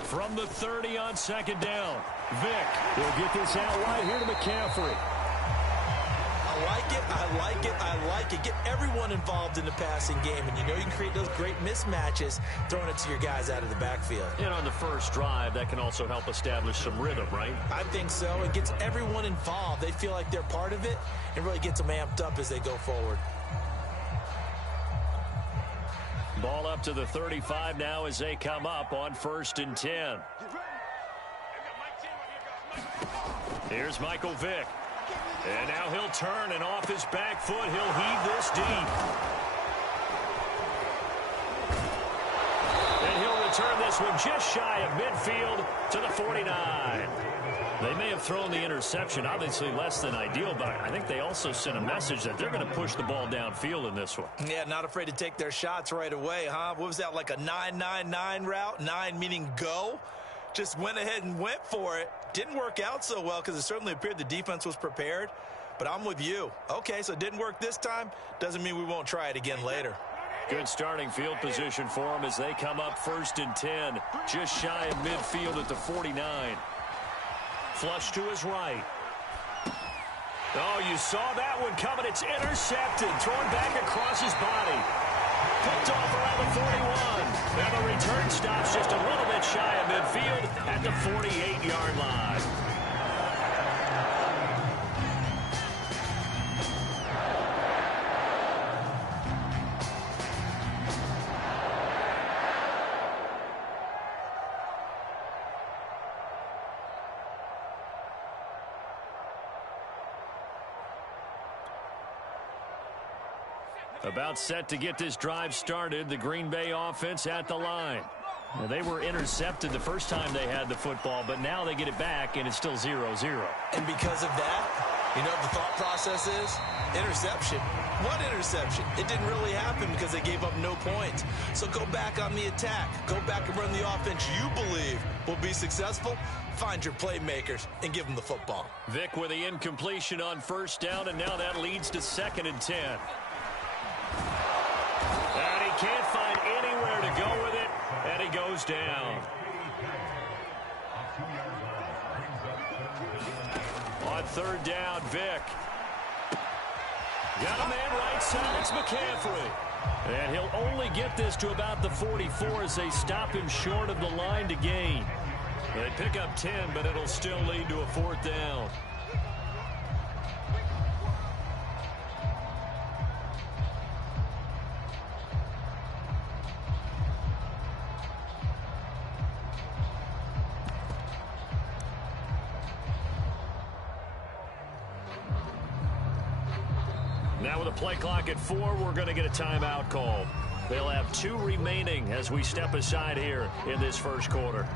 From the 30 on 2nd down. Vick will get this out right here to McCaffrey. I like it, I like it, I like it. Get everyone involved in the passing game, and you know you can create those great mismatches throwing it to your guys out of the backfield. And on the first drive, that can also help establish some rhythm, right? I think so. It gets everyone involved. They feel like they're part of it and really gets them amped up as they go forward. Ball up to the 35 now as they come up on 1st and 10. Here's Michael Vick. And now he'll turn, and off his back foot, he'll heave this deep. And he'll return this one just shy of midfield to the 49. They may have thrown the interception, obviously less than ideal, but I think they also sent a message that they're going to push the ball downfield in this one. Yeah, not afraid to take their shots right away, huh? What was that, like a 9-9-9 route? 9 meaning go? Just went ahead and went for it. Didn't work out so well because it certainly appeared the defense was prepared. But I'm with you. Okay, so it didn't work this time. Doesn't mean we won't try it again later. Good starting field position for them as they come up 1st and 10. Just shy of midfield at the 49. Flush to his right. Oh, you saw that one coming. It's intercepted. Thrown back across his body. Picked off around the 41. And the return stops just a little bit shy of midfield at the 48-yard line. About set to get this drive started. The Green Bay offense at the line. Now, they were intercepted the first time they had the football, but now they get it back, and it's still 0-0. And because of that, you know what the thought process is? Interception. What interception? It didn't really happen because they gave up no points. So go back on the attack. Go back and run the offense you believe will be successful. Find your playmakers and give them the football. Vick with the incompletion on 1st down, and now that leads to 2nd and 10. And he can't find anywhere to go with it, and he goes down. On 3rd down, Vick. Got a man right side, it's McCaffrey. And he'll only get this to about the 44 as they stop him short of the line to gain. They pick up 10, but it'll still lead to a 4th down. Now with a play clock at 4, we're going to get a timeout called. They'll have 2 remaining as we step aside here in this 1st quarter.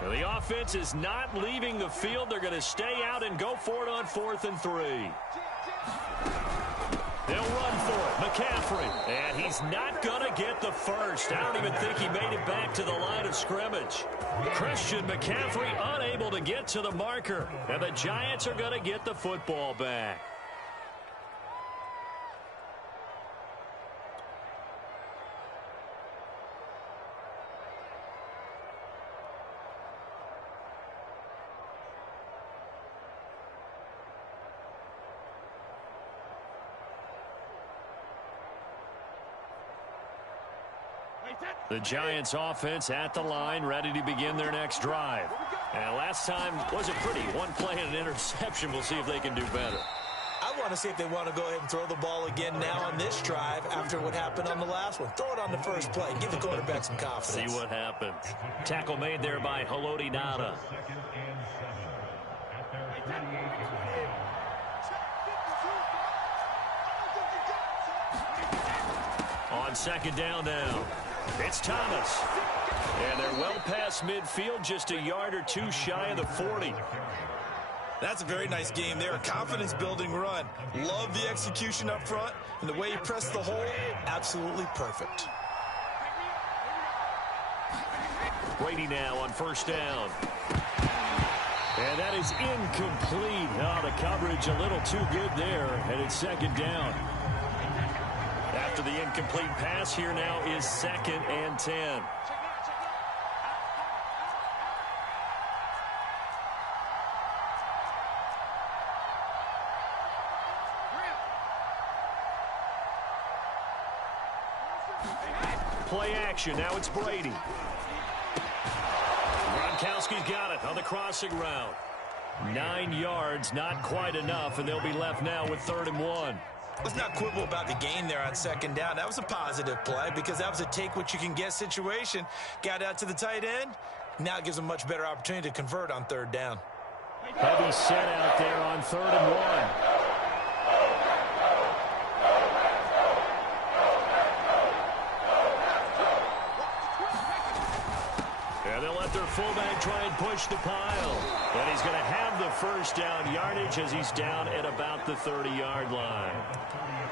Well, the offense is not leaving the field. They're going to stay out and go for it on 4th and 3. They'll run for it. McCaffrey. And he's not going to get the first. I don't even think he made it back to the line of scrimmage. Christian McCaffrey unable to get to the marker. And the Giants are going to get the football back. The Giants offense at the line, ready to begin their next drive. And last time wasn't pretty. One play and an interception. We'll see if they can do better. I want to see if they want to go ahead and throw the ball again now on this drive after what happened on the last one. Throw it on the first play. Give the quarterback some confidence. See what happens. Tackle made there by Haloti Ngata. On 2nd down now. It's Thomas. And they're well past midfield, just a yard or two shy of the 40. That's a very nice game there. A confidence-building run. Love the execution up front. And the way he pressed the hole, absolutely perfect. Brady now on 1st down. And that is incomplete. Oh, the coverage a little too good there. And it's 2nd down. After the incomplete pass, here now is 2nd and 10. Play action. Now it's Brady. Gronkowski's got it on the crossing route. 9 yards, not quite enough, and they'll be left now with 3rd and 1. Let's not quibble about the gain there on 2nd down. That was a positive play because that was a take-what-you-can-get situation. Got out to the tight end. Now it gives them a much better opportunity to convert on 3rd down. Heavy set out there on 3rd and 1. Their fullback try and push the pile. And he's going to have the 1st down yardage as he's down at about the 30-yard line.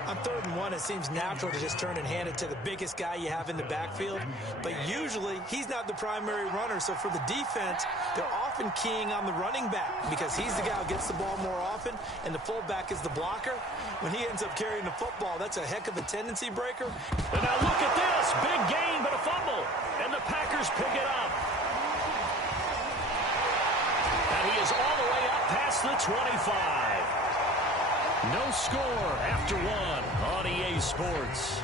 On 3rd and 1, it seems natural to just turn and hand it to the biggest guy you have in the backfield. But usually, he's not the primary runner. So for the defense, they're often keying on the running back because he's the guy who gets the ball more often, and the fullback is the blocker. When he ends up carrying the football, that's a heck of a tendency breaker. And now look at this. Big gain, but a fumble. And the Packers pick it up. And he is all the way up past the 25. No score after 1 on EA Sports.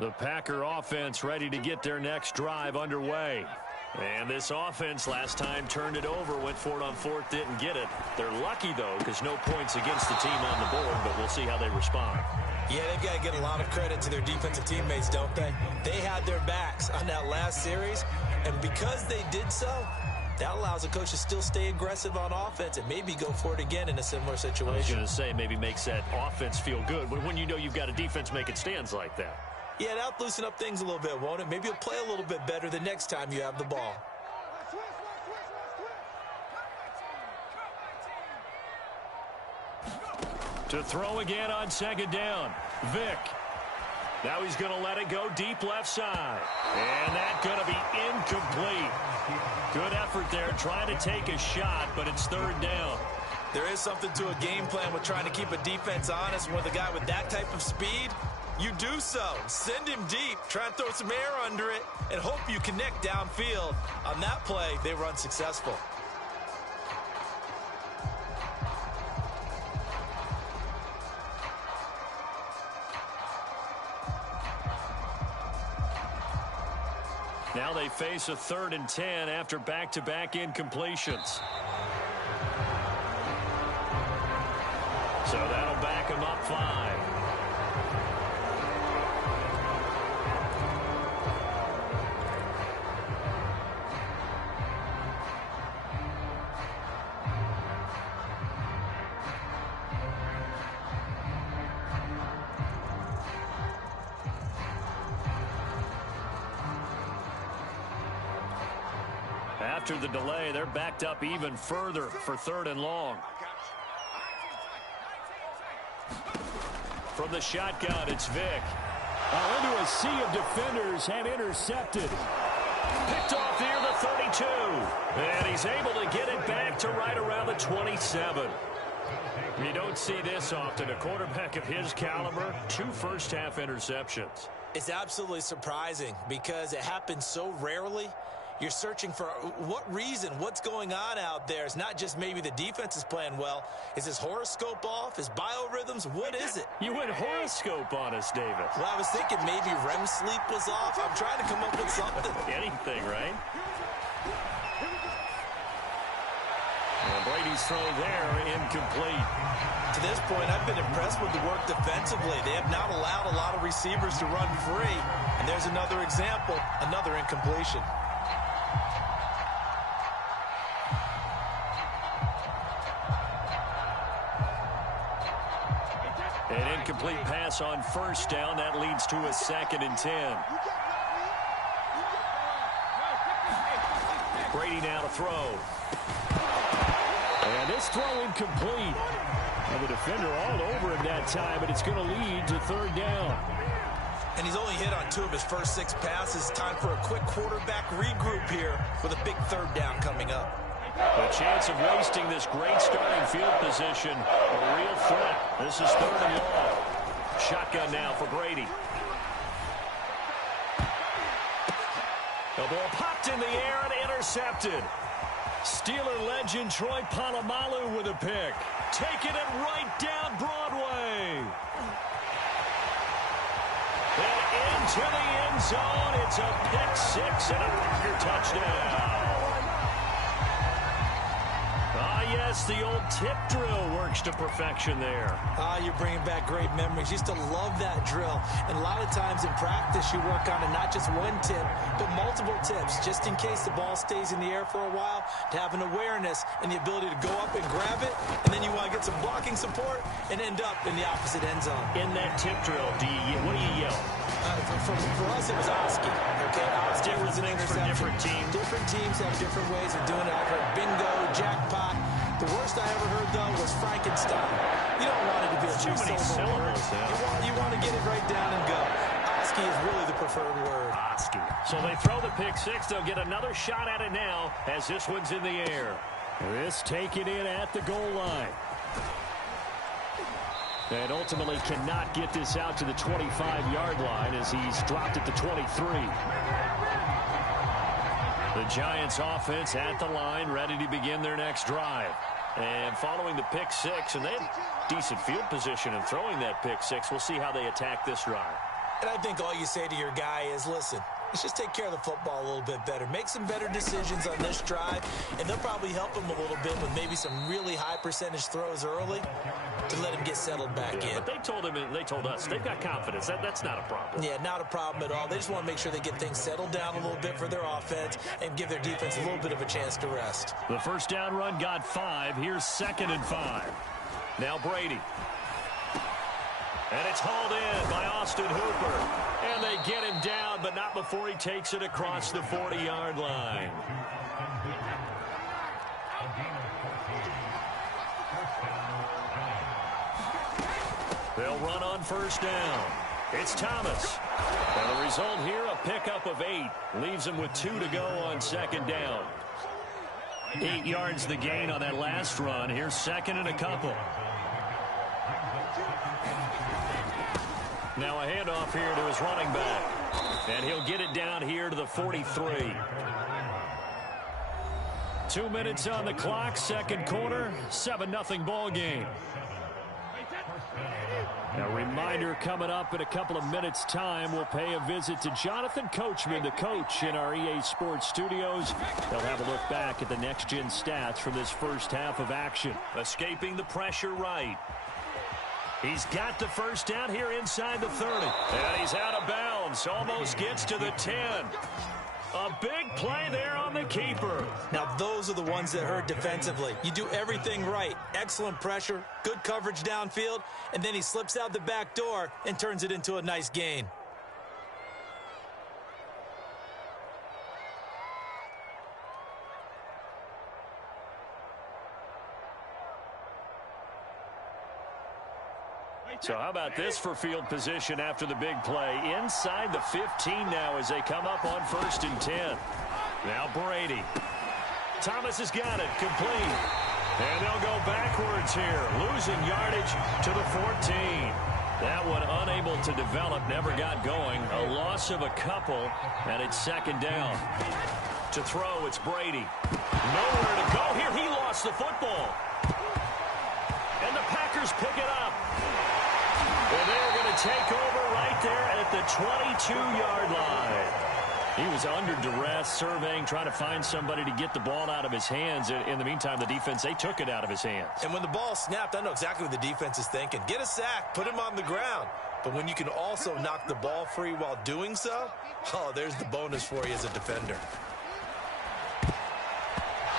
The Packer offense ready to get their next drive underway. And this offense last time turned it over, went for it on 4th, didn't get it. They're lucky, though, because no points against the team on the board, but we'll see how they respond. Yeah, they've got to get a lot of credit to their defensive teammates, don't they? They had their backs on that last series, and because they did so, that allows the coach to still stay aggressive on offense and maybe go for it again in a similar situation. I was going to say, maybe makes that offense feel good when you know you've got a defense making stands like that. Yeah, that'll loosen up things a little bit, won't it? Maybe you'll play a little bit better the next time you have the ball. To throw again on 2nd down. Vick. Now he's going to let it go deep left side. And that's going to be incomplete. Good effort there trying to take a shot, but it's 3rd down. There is something to a game plan with trying to keep a defense honest. With a guy with that type of speed, you do so. Send him deep. Try and throw some air under it and hope you connect downfield. On that play, they were unsuccessful. Now they face a 3rd and 10 after back-to-back incompletions. So that After the delay, they're backed up even further for 3rd and long. From the shotgun, it's Vick. Into a sea of defenders and intercepted. Picked off near the 32. And he's able to get it back to right around the 27. You don't see this often. A quarterback of his caliber, 2 first-half interceptions. It's absolutely surprising because it happens so rarely. You're searching for what reason, what's going on out there. It's not just maybe the defense is playing well. Is his horoscope off? His biorhythms? What is it? You went horoscope on us, David. Well, I was thinking maybe REM sleep was off. I'm trying to come up with something. Anything, right? And Brady's throw there, incomplete. To this point, I've been impressed with the work defensively. They have not allowed a lot of receivers to run free. And there's another example, another incompletion. An incomplete pass on 1st down. That leads to a 2nd and 10. Brady now to throw. And this throw incomplete. And the defender all over him that time, but it's going to lead to 3rd down. And he's only hit on 2 of his first 6 passes. Time for a quick quarterback regroup here with a big 3rd down coming up. The chance of wasting this great starting field position, a real threat. This is 3rd and long. Shotgun now for Brady. The ball popped in the air and intercepted. Steeler legend Troy Polamalu with a pick. Taking it right down Broadway. And into the end zone. It's a pick 6 and a Packer touchdown. Yes, the old tip drill works to perfection there. You're bringing back great memories. Used to love that drill. And a lot of times in practice, you work on it not just one tip, but multiple tips, just in case the ball stays in the air for a while, to have an awareness and the ability to go up and grab it, and then you want to get some blocking support and end up in the opposite end zone. In that tip drill, what do you yell? For us, it was Oski. Okay, Oski was an interception. Different teams. Different teams have different ways of doing it. I've heard bingo, jackpot. The worst I ever heard, though, was Frankenstein. You don't want it to be a too many syllables. You want to get it right down and go. Oski is really the preferred word. Oski. So they throw the pick 6. They'll get another shot at it now as this one's in the air. This taken in at the goal line. And ultimately cannot get this out to the 25-yard line as he's dropped at the 23. The Giants offense at the line, ready to begin their next drive. And following the pick 6, and they had decent field position in throwing that pick 6. We'll see how they attack this drive. And I think all you say to your guy is, listen, let's just take care of the football a little bit better. Make some better decisions on this drive, and they'll probably help him a little bit with maybe some really high percentage throws early to let him get settled back in. But they told us, they've got confidence. That's not a problem. Yeah, not a problem at all. They just want to make sure they get things settled down a little bit for their offense and give their defense a little bit of a chance to rest. The first down run got 5. Here's 2nd and 5. Now Brady. And it's hauled in by Austin Hooper. And they get him down, but not before he takes it across the 40-yard line. They'll run on first down. It's Thomas. And the result here, a pickup of 8. Leaves him with 2 to go on 2nd down. 8 yards the gain on that last run. Here's 2nd and a couple. Now a handoff here to his running back. And he'll get it down here to the 43. 2 minutes on the clock, 2nd quarter, 7-0 ball game. A reminder coming up in a couple of minutes' time. We'll pay a visit to Jonathan Coachman, the coach in our EA Sports studios. They'll have a look back at the next-gen stats from this first half of action. Escaping the pressure right. He's got the first down here inside the 30. And he's out of bounds. Almost gets to the 10. A big play there on the keeper. Now, those are the ones that hurt defensively. You do everything right. Excellent pressure, good coverage downfield, and then he slips out the back door and turns it into a nice gain. So how about this for field position after the big play? Inside the 15 now as they come up on 1st and 10. Now Brady. Thomas has got it. Complete. And they'll go backwards here. Losing yardage to the 14. That one unable to develop. Never got going. A loss of a couple. And it's 2nd down. To throw, it's Brady. Nowhere to go here. He lost the football. And the Packers pick it up. And they're going to take over right there at the 22-yard line. He was under duress, surveying, trying to find somebody to get the ball out of his hands. In the meantime, the defense, they took it out of his hands. And when the ball snapped, I know exactly what the defense is thinking. Get a sack, put him on the ground. But when you can also knock the ball free while doing so, oh, there's the bonus for you as a defender.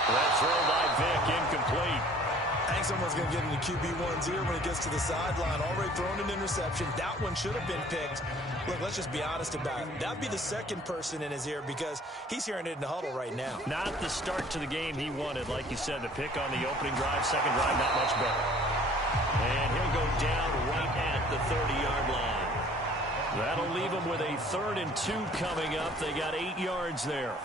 That throw by Vic, incomplete. I think someone's going to get in the QB1's ear when it gets to the sideline. Already thrown an interception. That one should have been picked. Look, let's just be honest about it. That'd be the second person in his ear because he's hearing it in the huddle right now. Not the start to the game he wanted. Like you said, the pick on the opening drive, second drive, not much better. And he'll go down right at the 30-yard line. That'll leave him with a 3rd and 2 coming up. They got 8 yards there.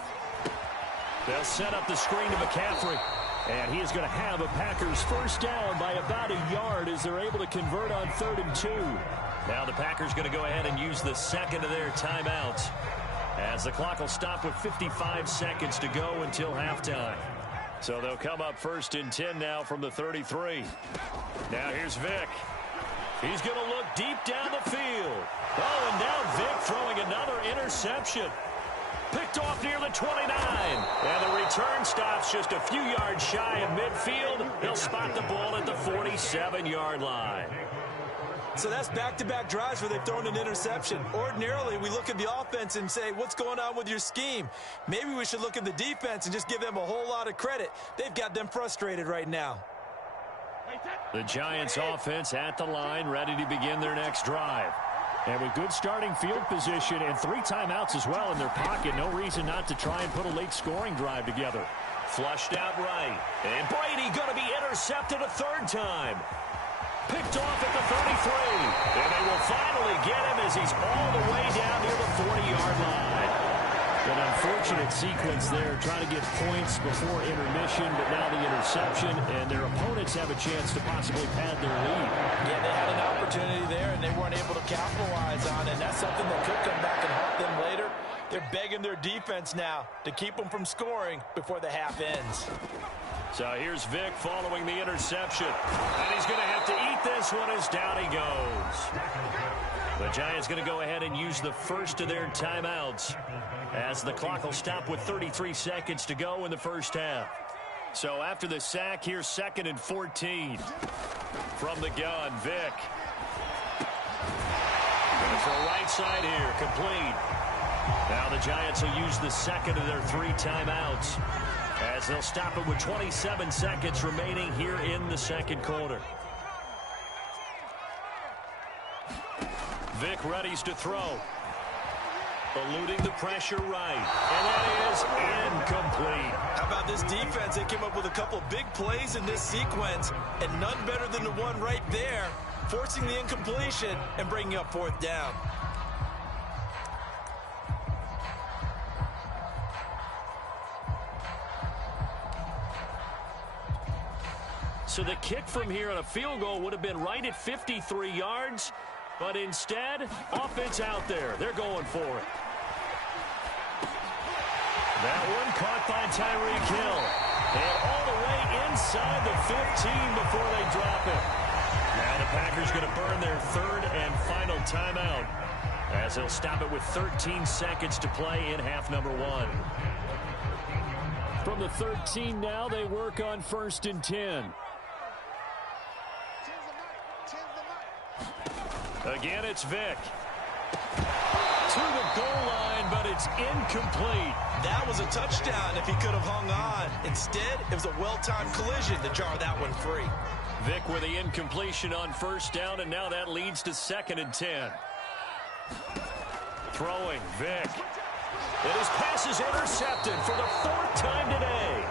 They'll set up the screen to McCaffrey. And he is going to have a Packers first down by about a yard as they're able to convert on 3rd and 2. Now the Packers going to go ahead and use the second of their timeouts as the clock will stop with 55 seconds to go until halftime. So they'll come up 1st and 10 now from the 33. Now here's Vic. He's going to look deep down the field. Oh, and now Vic throwing another interception. Picked off near the 29. And the return stops just a few yards shy of midfield. They'll spot the ball at the 47-yard line. So that's back-to-back drives where they've thrown an interception. Ordinarily, we look at the offense and say, what's going on with your scheme? Maybe we should look at the defense and just give them a whole lot of credit. They've got them frustrated right now. The Giants offense at the line, ready to begin their next drive. And with good starting field position and 3 timeouts as well in their pocket, no reason not to try and put a late scoring drive together. Flushed out right. And Brady going to be intercepted a 3rd time. Picked off at the 33. And they will finally get him as he's all the way down near the 40-yard line. An unfortunate sequence there, trying to get points before intermission, but now the interception, and their opponents have a chance to possibly pad their lead. Yeah, they had an opportunity there, and they weren't able to capitalize on it. And that's something that could come back and haunt them later. They're begging their defense now to keep them from scoring before the half ends. So here's Vic following the interception. And he's going to have to eat this one as down he goes. The Giants going to go ahead and use the first of their timeouts as the clock will stop with 33 seconds to go in the first half. So after the sack, here's 2nd and 14. From the gun, Vic. Going for a right side here, complete. Now the Giants will use the second of their 3 timeouts as they'll stop it with 27 seconds remaining here in the second quarter. Vic readies to throw. Eluding the pressure right. And that is incomplete. How about this defense? They came up with a couple big plays in this sequence, and none better than the one right there, forcing the incompletion and bringing up 4th down. So the kick from here on a field goal would have been right at 53 yards. But instead, offense out there. They're going for it. That one caught by Tyreek Hill. And all the way inside the 15 before they drop it. Now the Packers going to burn their 3rd and final timeout as they'll stop it with 13 seconds to play in half number 1. From the 13 now, they work on 1st and 10. Again, it's Vic. To the goal line, but it's incomplete. That was a touchdown if he could have hung on. Instead, it was a well-timed collision to jar that one free. Vic with the incompletion on 1st down, and now that leads to 2nd and 10. Throwing, Vic. And his pass is intercepted for the 4th time today.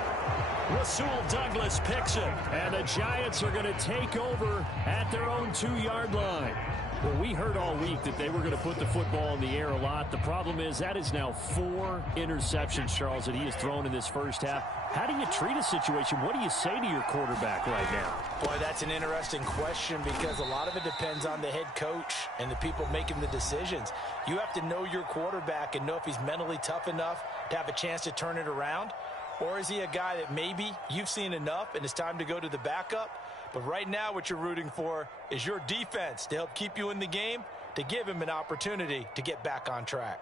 Rasul Douglas picks it. And the Giants are going to take over at their own 2-yard line. Well, we heard all week that they were going to put the football in the air a lot. The problem is that is now 4 interceptions, Charles, that he has thrown in this first half. How do you treat a situation? What do you say to your quarterback right now? Boy, that's an interesting question because a lot of it depends on the head coach and the people making the decisions. You have to know your quarterback and know if he's mentally tough enough to have a chance to turn it around. Or is he a guy that maybe you've seen enough and it's time to go to the backup? But right now what you're rooting for is your defense to help keep you in the game, to give him an opportunity to get back on track.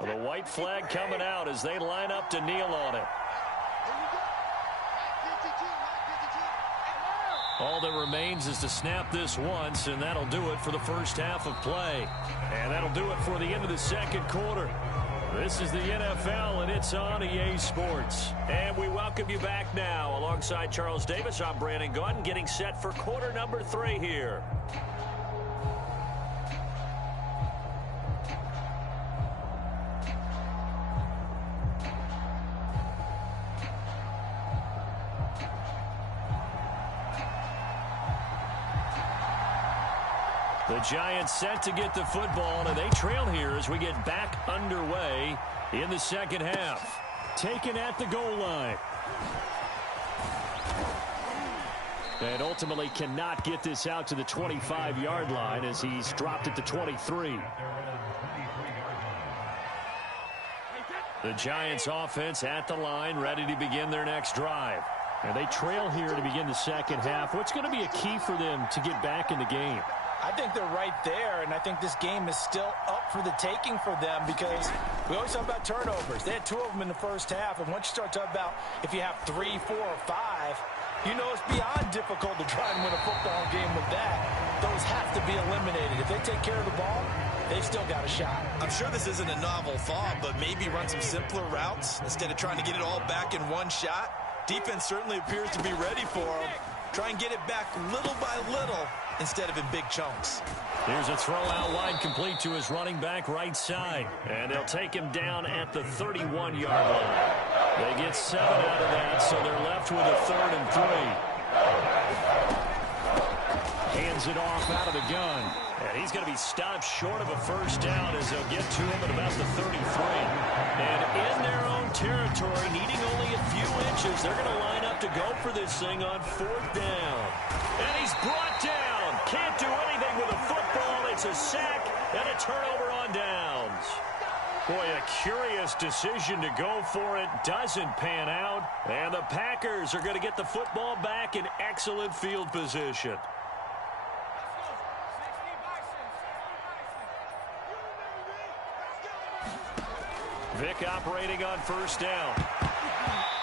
Well, the white flag coming out as they line up to kneel on it. All that remains is to snap this once, and that'll do it for the first half of play. And that'll do it for the end of the second quarter. This is the NFL, and it's on EA Sports. And we welcome you back now. Alongside Charles Davis, I'm Brandon Gaudin, getting set for quarter number 3 here. The Giants set to get the football, and they trail here as we get back underway in the second half. Taken at the goal line. And ultimately cannot get this out to the 25-yard line as he's dropped it to 23. The Giants offense at the line, ready to begin their next drive. And they trail here to begin the second half. What's going to be a key for them to get back in the game? I think they're right there, and I think this game is still up for the taking for them because we always talk about turnovers. They had 2 of them in the first half, and once you start talking about if you have 3, 4, or 5, you know it's beyond difficult to try and win a football game with that. Those have to be eliminated. If they take care of the ball, they've still got a shot. I'm sure this isn't a novel thought, but maybe run some simpler routes instead of trying to get it all back in one shot. Defense certainly appears to be ready for them. Try and get it back little by little instead of in big chunks. Here's a throw out wide, complete to his running back right side. And they'll take him down at the 31-yard line. They get 7 out of that, so they're left with a 3rd and 3. Hands it off out of the gun. And he's going to be stopped short of a first down as they'll get to him at about the 33. And in their own territory, needing only a few inches, they're going to line up to go for this thing on 4th down. And he's brought down. Can't do anything with a football. It's a sack and a turnover on downs. Boy, a curious decision to go for it. Doesn't pan out. And the Packers are going to get the football back in excellent field position. Vick operating on first down.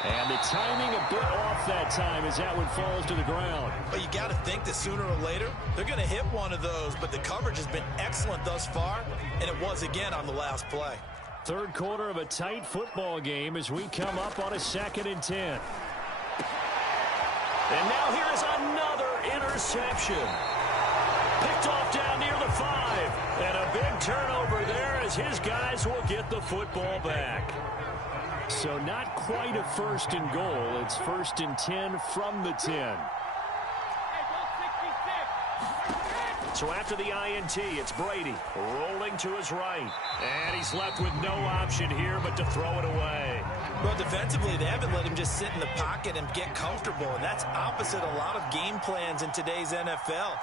And the timing a bit off that time as that one falls to the ground. But you got to think that sooner or later, they're going to hit one of those. But the coverage has been excellent thus far, and it was again on the last play. Third quarter of a tight football game as we come up on a 2nd and 10. And now here is another interception. Picked off down near the 5. And a big turnover there as his guys will get the football back. So not quite a 1st and goal. It's 1st and 10 from the 10. So after the INT, it's Brady rolling to his right. And he's left with no option here but to throw it away. Well, defensively, they haven't let him just sit in the pocket and get comfortable, and that's opposite a lot of game plans in today's NFL.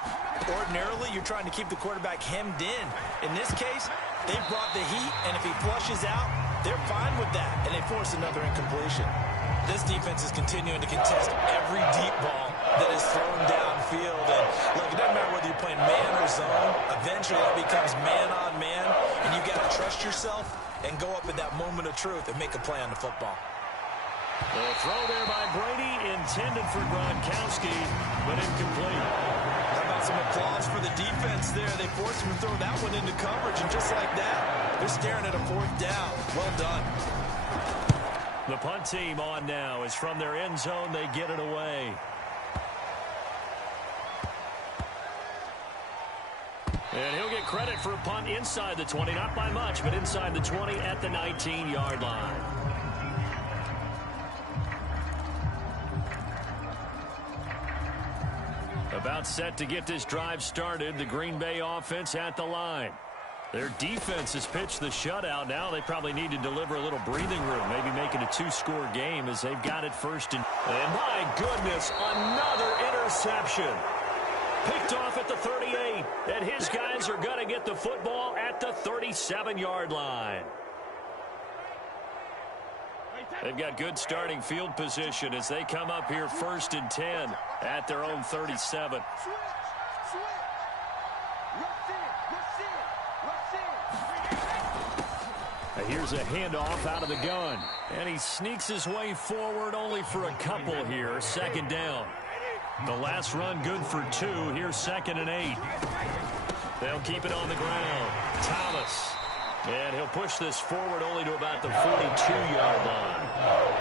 Ordinarily, you're trying to keep the quarterback hemmed in. In this case, they brought the heat, and if he flushes out, they're fine with that, and they force another incompletion. This defense is continuing to contest every deep ball that is thrown downfield. And look, it doesn't matter whether you're playing man or zone. Eventually, it becomes man on man, and you got to trust yourself and go up at that moment of truth and make a play on the football. The throw there by Brady, intended for Gronkowski, but incomplete. How about some applause for the defense there? They forced him to throw that one into coverage, and just like that, they're staring at a 4th down. Well done. The punt team on now is from their end zone. They get it away. And he'll get credit for a punt inside the 20, not by much, but inside the 20 at the 19-yard line. About set to get this drive started. The Green Bay offense at the line. Their defense has pitched the shutout. Now they probably need to deliver a little breathing room, maybe make it a two-score game as they've got it first. And my goodness, another interception. Picked off at the 38, and his guys are going to get the football at the 37-yard line. They've got good starting field position as they come up here 1st and 10 at their own 37. Here's a handoff out of the gun. And he sneaks his way forward only for a couple here. 2nd down. The last run good for 2. Here's 2nd and 8. They'll keep it on the ground. Thomas. And he'll push this forward only to about the 42-yard line.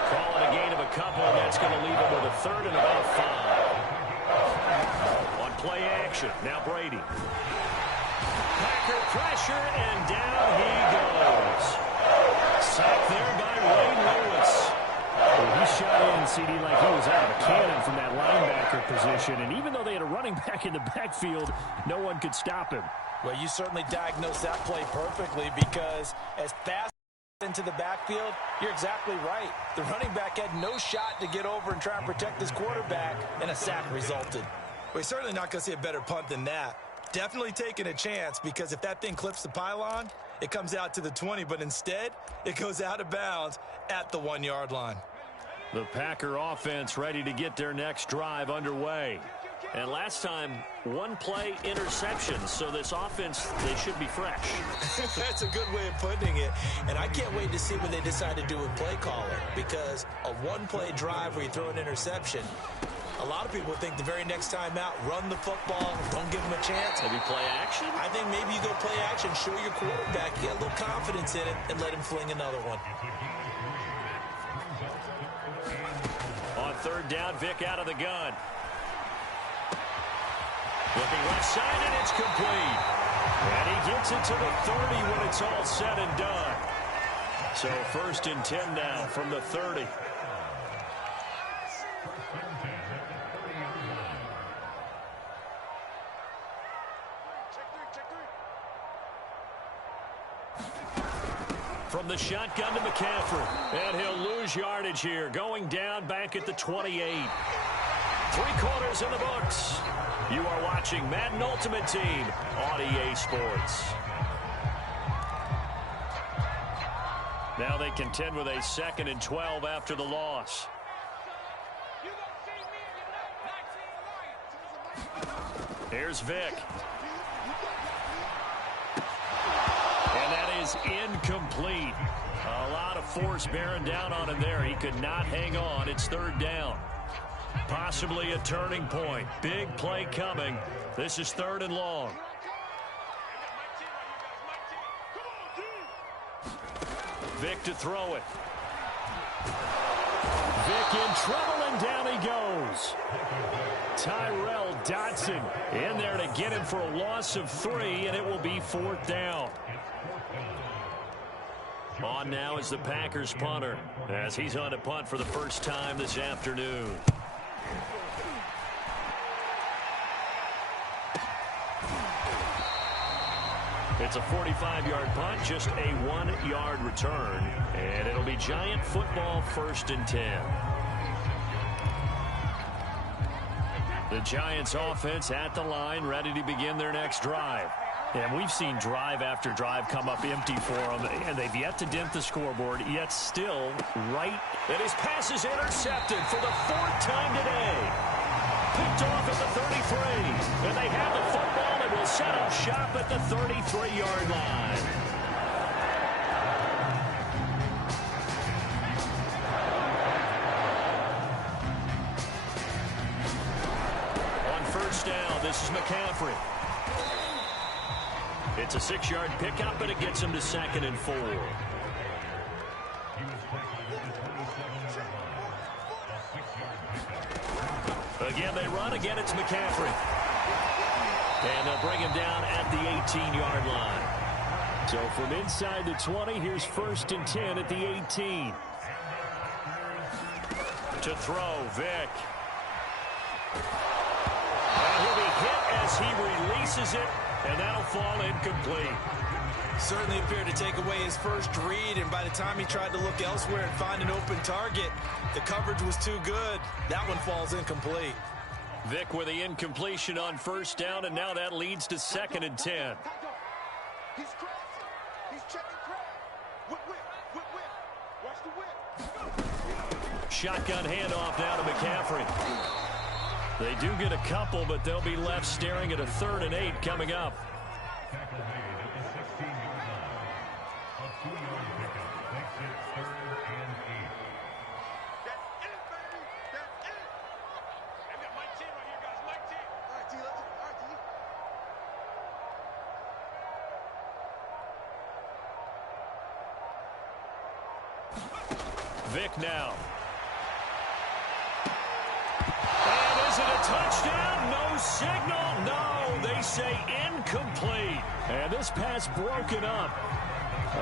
Call it a gain of a couple, and that's going to leave him with a 3rd and about 5. On play action. Now Brady. Packer pressure, and down he goes. Sacked there by Ray Lewis. Well, he shot in, CD, like he was out of a cannon from that linebacker position. And even though they had a running back in the backfield, no one could stop him. Well, you certainly diagnosed that play perfectly because as fast into the backfield, you're exactly right. The running back had no shot to get over and try and protect his quarterback, and a sack resulted. We're certainly not going to see a better punt than that. Definitely taking a chance because if that thing clips the pylon, it comes out to the 20, but instead it goes out of bounds at the 1-yard line. The Packer offense ready to get their next drive underway. And last time, 1-play interception, so this offense, they should be fresh. That's a good way of putting it. And I can't wait to see what they decide to do with play calling because a 1-play drive where you throw an interception, a lot of people think the very next time out, run the football, don't give them a chance. Maybe play action? I think maybe you go play action, show your quarterback, get a little confidence in it, and let him fling another one. On 3rd down, Vic out of the gun. Looking left side, and it's complete. And he gets it to the 30 when it's all said and done. So 1st and 10 now from the 30. From the shotgun to McCaffrey. And he'll lose yardage here. Going down back at the 28. 3 quarters in the books. You are watching Madden Ultimate Team on EA Sports. Now they contend with a 2nd and 12 after the loss. Here's Vic. And that is incomplete. A lot of force bearing down on him there. He could not hang on. It's 3rd down. Possibly a turning point. Big play coming. This is 3rd and long. Vic to throw it. Vic in trouble, and down he goes. Tyrell Dodson in there to get him for a loss of 3, and it will be 4th down. On now is the Packers punter as he's on to punt for the first time this afternoon. It's a 45-yard punt, just a 1-yard return, and it'll be Giant football 1st and 10. The Giants offense at the line, ready to begin their next drive. And we've seen drive after drive come up empty for them, and they've yet to dent the scoreboard, yet still right. And his pass is intercepted for the 4th time today. Picked off at the 33. And they have the football and will set up shop at the 33-yard line. On 1st down, this is McCaffrey. It's a 6-yard pickup, and it gets him to 2nd and 4. Again, they run. Again, it's McCaffrey. And they'll bring him down at the 18-yard line. So from inside the 20, here's 1st and 10 at the 18. To throw, Vic. And he'll be as he releases it, and that'll fall incomplete. Certainly appeared to take away his first read, and by the time he tried to look elsewhere and find an open target, the coverage was too good. That one falls incomplete. Vic with the incompletion on first down, and now that leads to 2nd and 10. He's crashing. He's checking crash. Whip. Watch the whip. Shotgun handoff now to McCaffrey. They do get a couple, but they'll be left staring at a 3rd and 8 coming up. Vic now. And is it a touchdown? No signal. No, they say incomplete. And this pass broken up.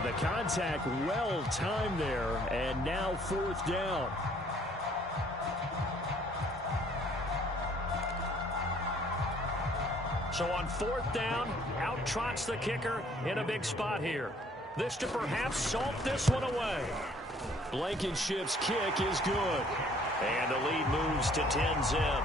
The contact well timed there, and now 4th down. So on 4th down, out trots the kicker in a big spot here. This to perhaps salt this one away. Blankenship's kick is good. And the lead moves to 10-zip.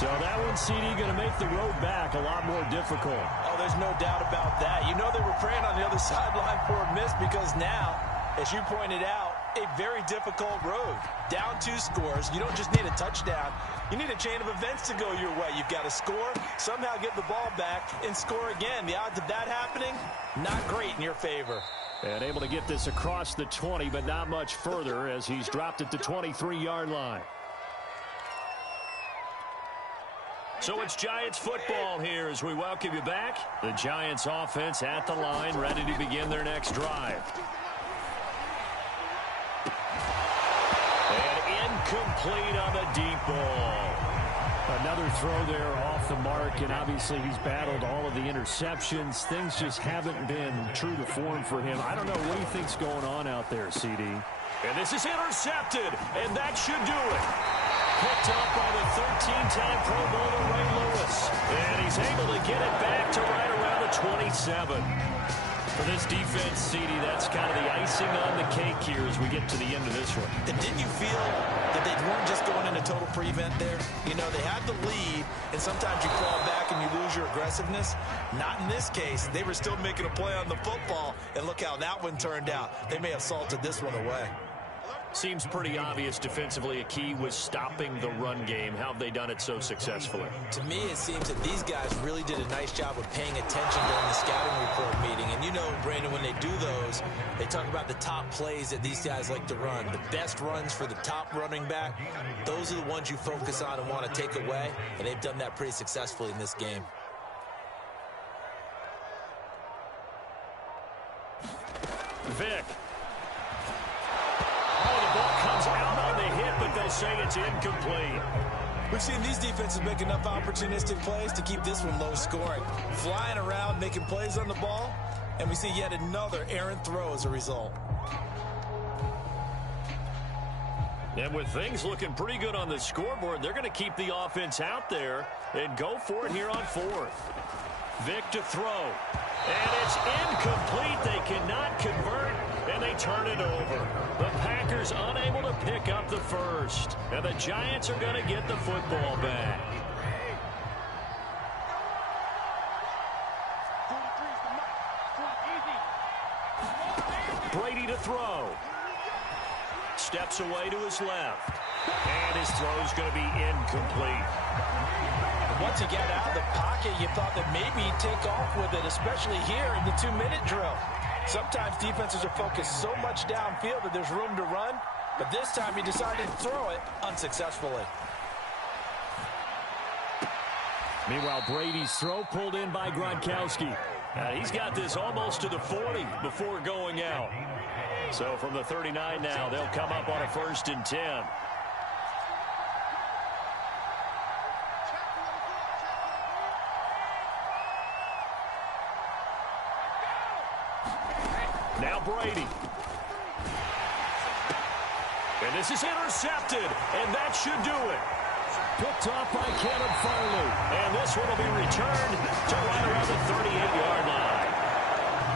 So that one, CD, going to make the road back a lot more difficult. Oh, there's no doubt about that. You know they were praying on the other sideline for a miss because now, as you pointed out, a very difficult road. Down 2 scores. You don't just need a touchdown. You need a chain of events to go your way. You've got to score, somehow get the ball back, and score again. The odds of that happening, not great in your favor. And able to get this across the 20, but not much further as he's dropped at the 23-yard line. So it's Giants football here as we welcome you back. The Giants offense at the line, ready to begin their next drive. And incomplete on the deep ball. Another throw there off the mark, and obviously he's battled all of the interceptions. Things just haven't been true to form for him. I don't know what he thinks going on out there, CD. And this is intercepted, and that should do it. Picked up by the 13-time Pro Bowler Ray Lewis. And he's able to get it back to right around the 27. For this defense, CD, that's kind of the icing on the cake here as we get to the end of this one. And didn't you feel that they weren't just going into total prevent there? You know, they had the lead, and sometimes you fall back and you lose your aggressiveness. Not in this case. They were still making a play on the football, and look how that one turned out. They may have salted this one away. Seems pretty obvious defensively a key was stopping the run game. How have they done it so successfully? To me, it seems that these guys really did a nice job of paying attention during the scouting report meeting. And you know, Brandon, when they do those, they talk about the top plays that these guys like to run. The best runs for the top running back, those are the ones you focus on and want to take away. And they've done that pretty successfully in this game. Vic. Out on the hit, but they'll say it's incomplete. We've seen these defenses make enough opportunistic plays to keep this one low scoring. Flying around, making plays on the ball, and we see yet another errant throw as a result. And with things looking pretty good on the scoreboard, they're going to keep the offense out there and go for it here on 4th. Vic to throw. And it's incomplete. They cannot convert, and they turn it over. The Packers unable to pick up the first. And the Giants are going to get the football back. Brady to throw. Steps away to his left. And his throw's going to be incomplete. Once he got out of the pocket, you thought that maybe he'd take off with it, especially here in the 2-minute drill. Sometimes defenses are focused so much downfield that there's room to run, but this time he decided to throw it unsuccessfully. Meanwhile, Brady's throw pulled in by Gronkowski. He's got this almost to the 40 before going out. So from the 39 now, they'll come up on a 1st and 10. Now Brady. And this is intercepted, and that should do it. picked off by Caleb Farley. And this one will be returned to right around the 38-yard line.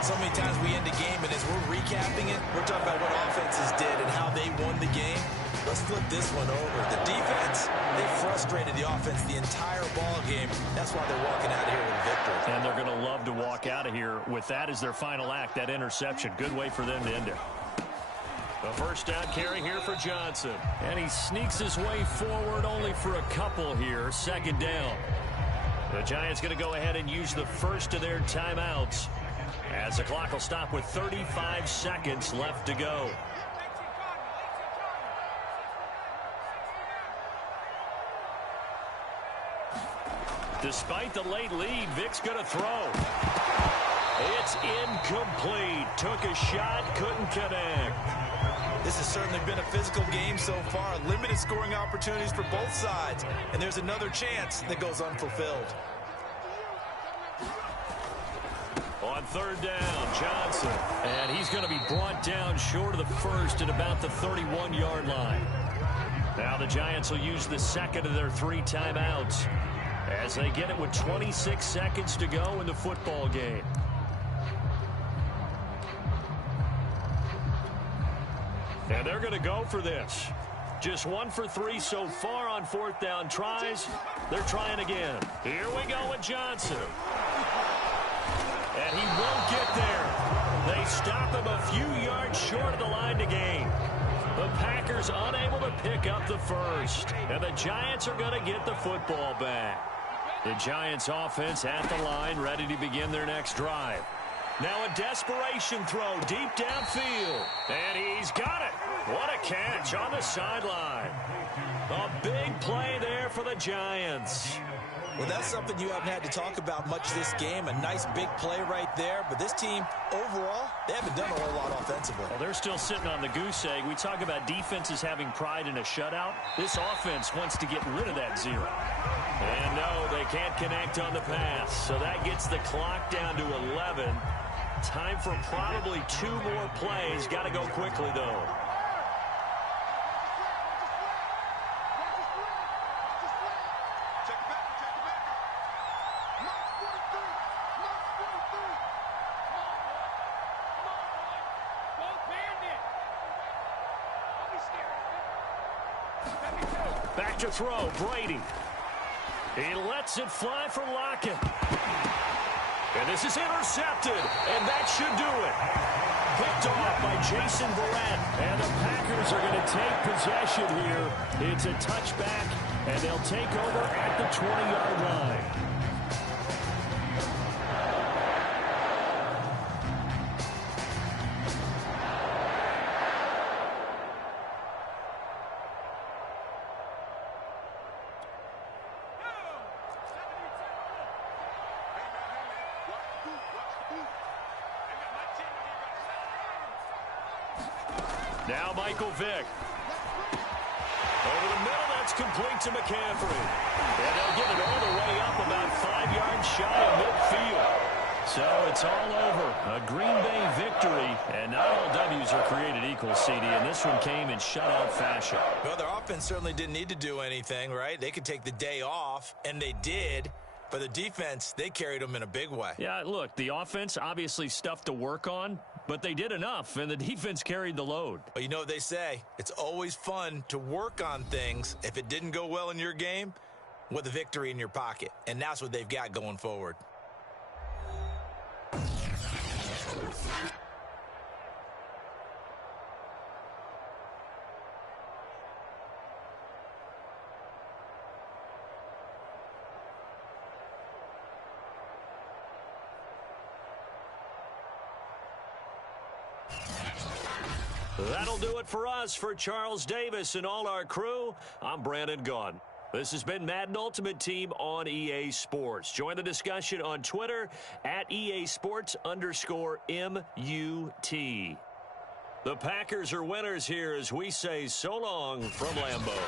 So many times we end a game, and as we're recapping it, we're talking about what offenses did and how they won the game. Let's flip this one over. The defense, they frustrated the offense the entire ball game. That's why they're walking out of here with a victory. And they're going to love to walk out of here with that as their final act, that interception. Good way for them to end it. The first down carry here for Johnson. And he sneaks his way forward only for a couple here. Second down. The Giants going to go ahead and use the first of their timeouts, as the clock will stop with 35 seconds left to go. Despite the late lead, Vic's going to throw. It's incomplete. Took a shot, couldn't connect. This has certainly been a physical game so far. Limited scoring opportunities for both sides. And there's another chance that goes unfulfilled. On third down, Johnson. And he's going to be brought down short of the first at about the 31-yard line. Now the Giants will use the second of their 3 timeouts, as they get it with 26 seconds to go in the football game. And they're going to go for this. Just 1 for 3 so far on fourth down tries. They're trying again. Here we go with Johnson. And he won't get there. They stop him a few yards short of the line to gain. The Packers unable to pick up the first. And the Giants are going to get the football back. The Giants offense at the line, ready to begin their next drive. Now a desperation throw deep downfield. And he's got it. What a catch on the sideline. A big play there for the Giants. Well, that's something you haven't had to talk about much this game. A nice big play right there. But this team, overall, they haven't done a whole lot offensively. Well, they're still sitting on the goose egg. We talk about defenses having pride in a shutout. This offense wants to get rid of that 0. And no, they can't connect on the pass. So that gets the clock down to 11. Time for probably 2 more plays. Got to go quickly, though. Back to throw, Brady. He lets it fly for Lockett. And this is intercepted, and that should do it. Picked off by Jason Verrett. And the Packers are going to take possession here. It's a touchback, and they'll take over at the 20-yard line. Now Michael Vick. Over the middle, that's complete to McCaffrey. And they'll get it all the way up about 5 yards shy of midfield. So it's all over. A Green Bay victory. And not all W's are created equal, CD. And this one came in shutout fashion. Well, their offense certainly didn't need to do anything, right? They could take the day off, and they did. But the defense, they carried them in a big way. Yeah, look, the offense, obviously stuff to work on, but they did enough, and the defense carried the load. Well, you know what they say. It's always fun to work on things. If it didn't go well in your game, with a victory in your pocket. And that's what they've got going forward. That'll do it for us. For Charles Davis and all our crew, I'm Brandon Gaudin. This has been Madden Ultimate Team on EA Sports. Join the discussion on Twitter at EA Sports_MUT. The Packers are winners here as we say so long from Lambeau.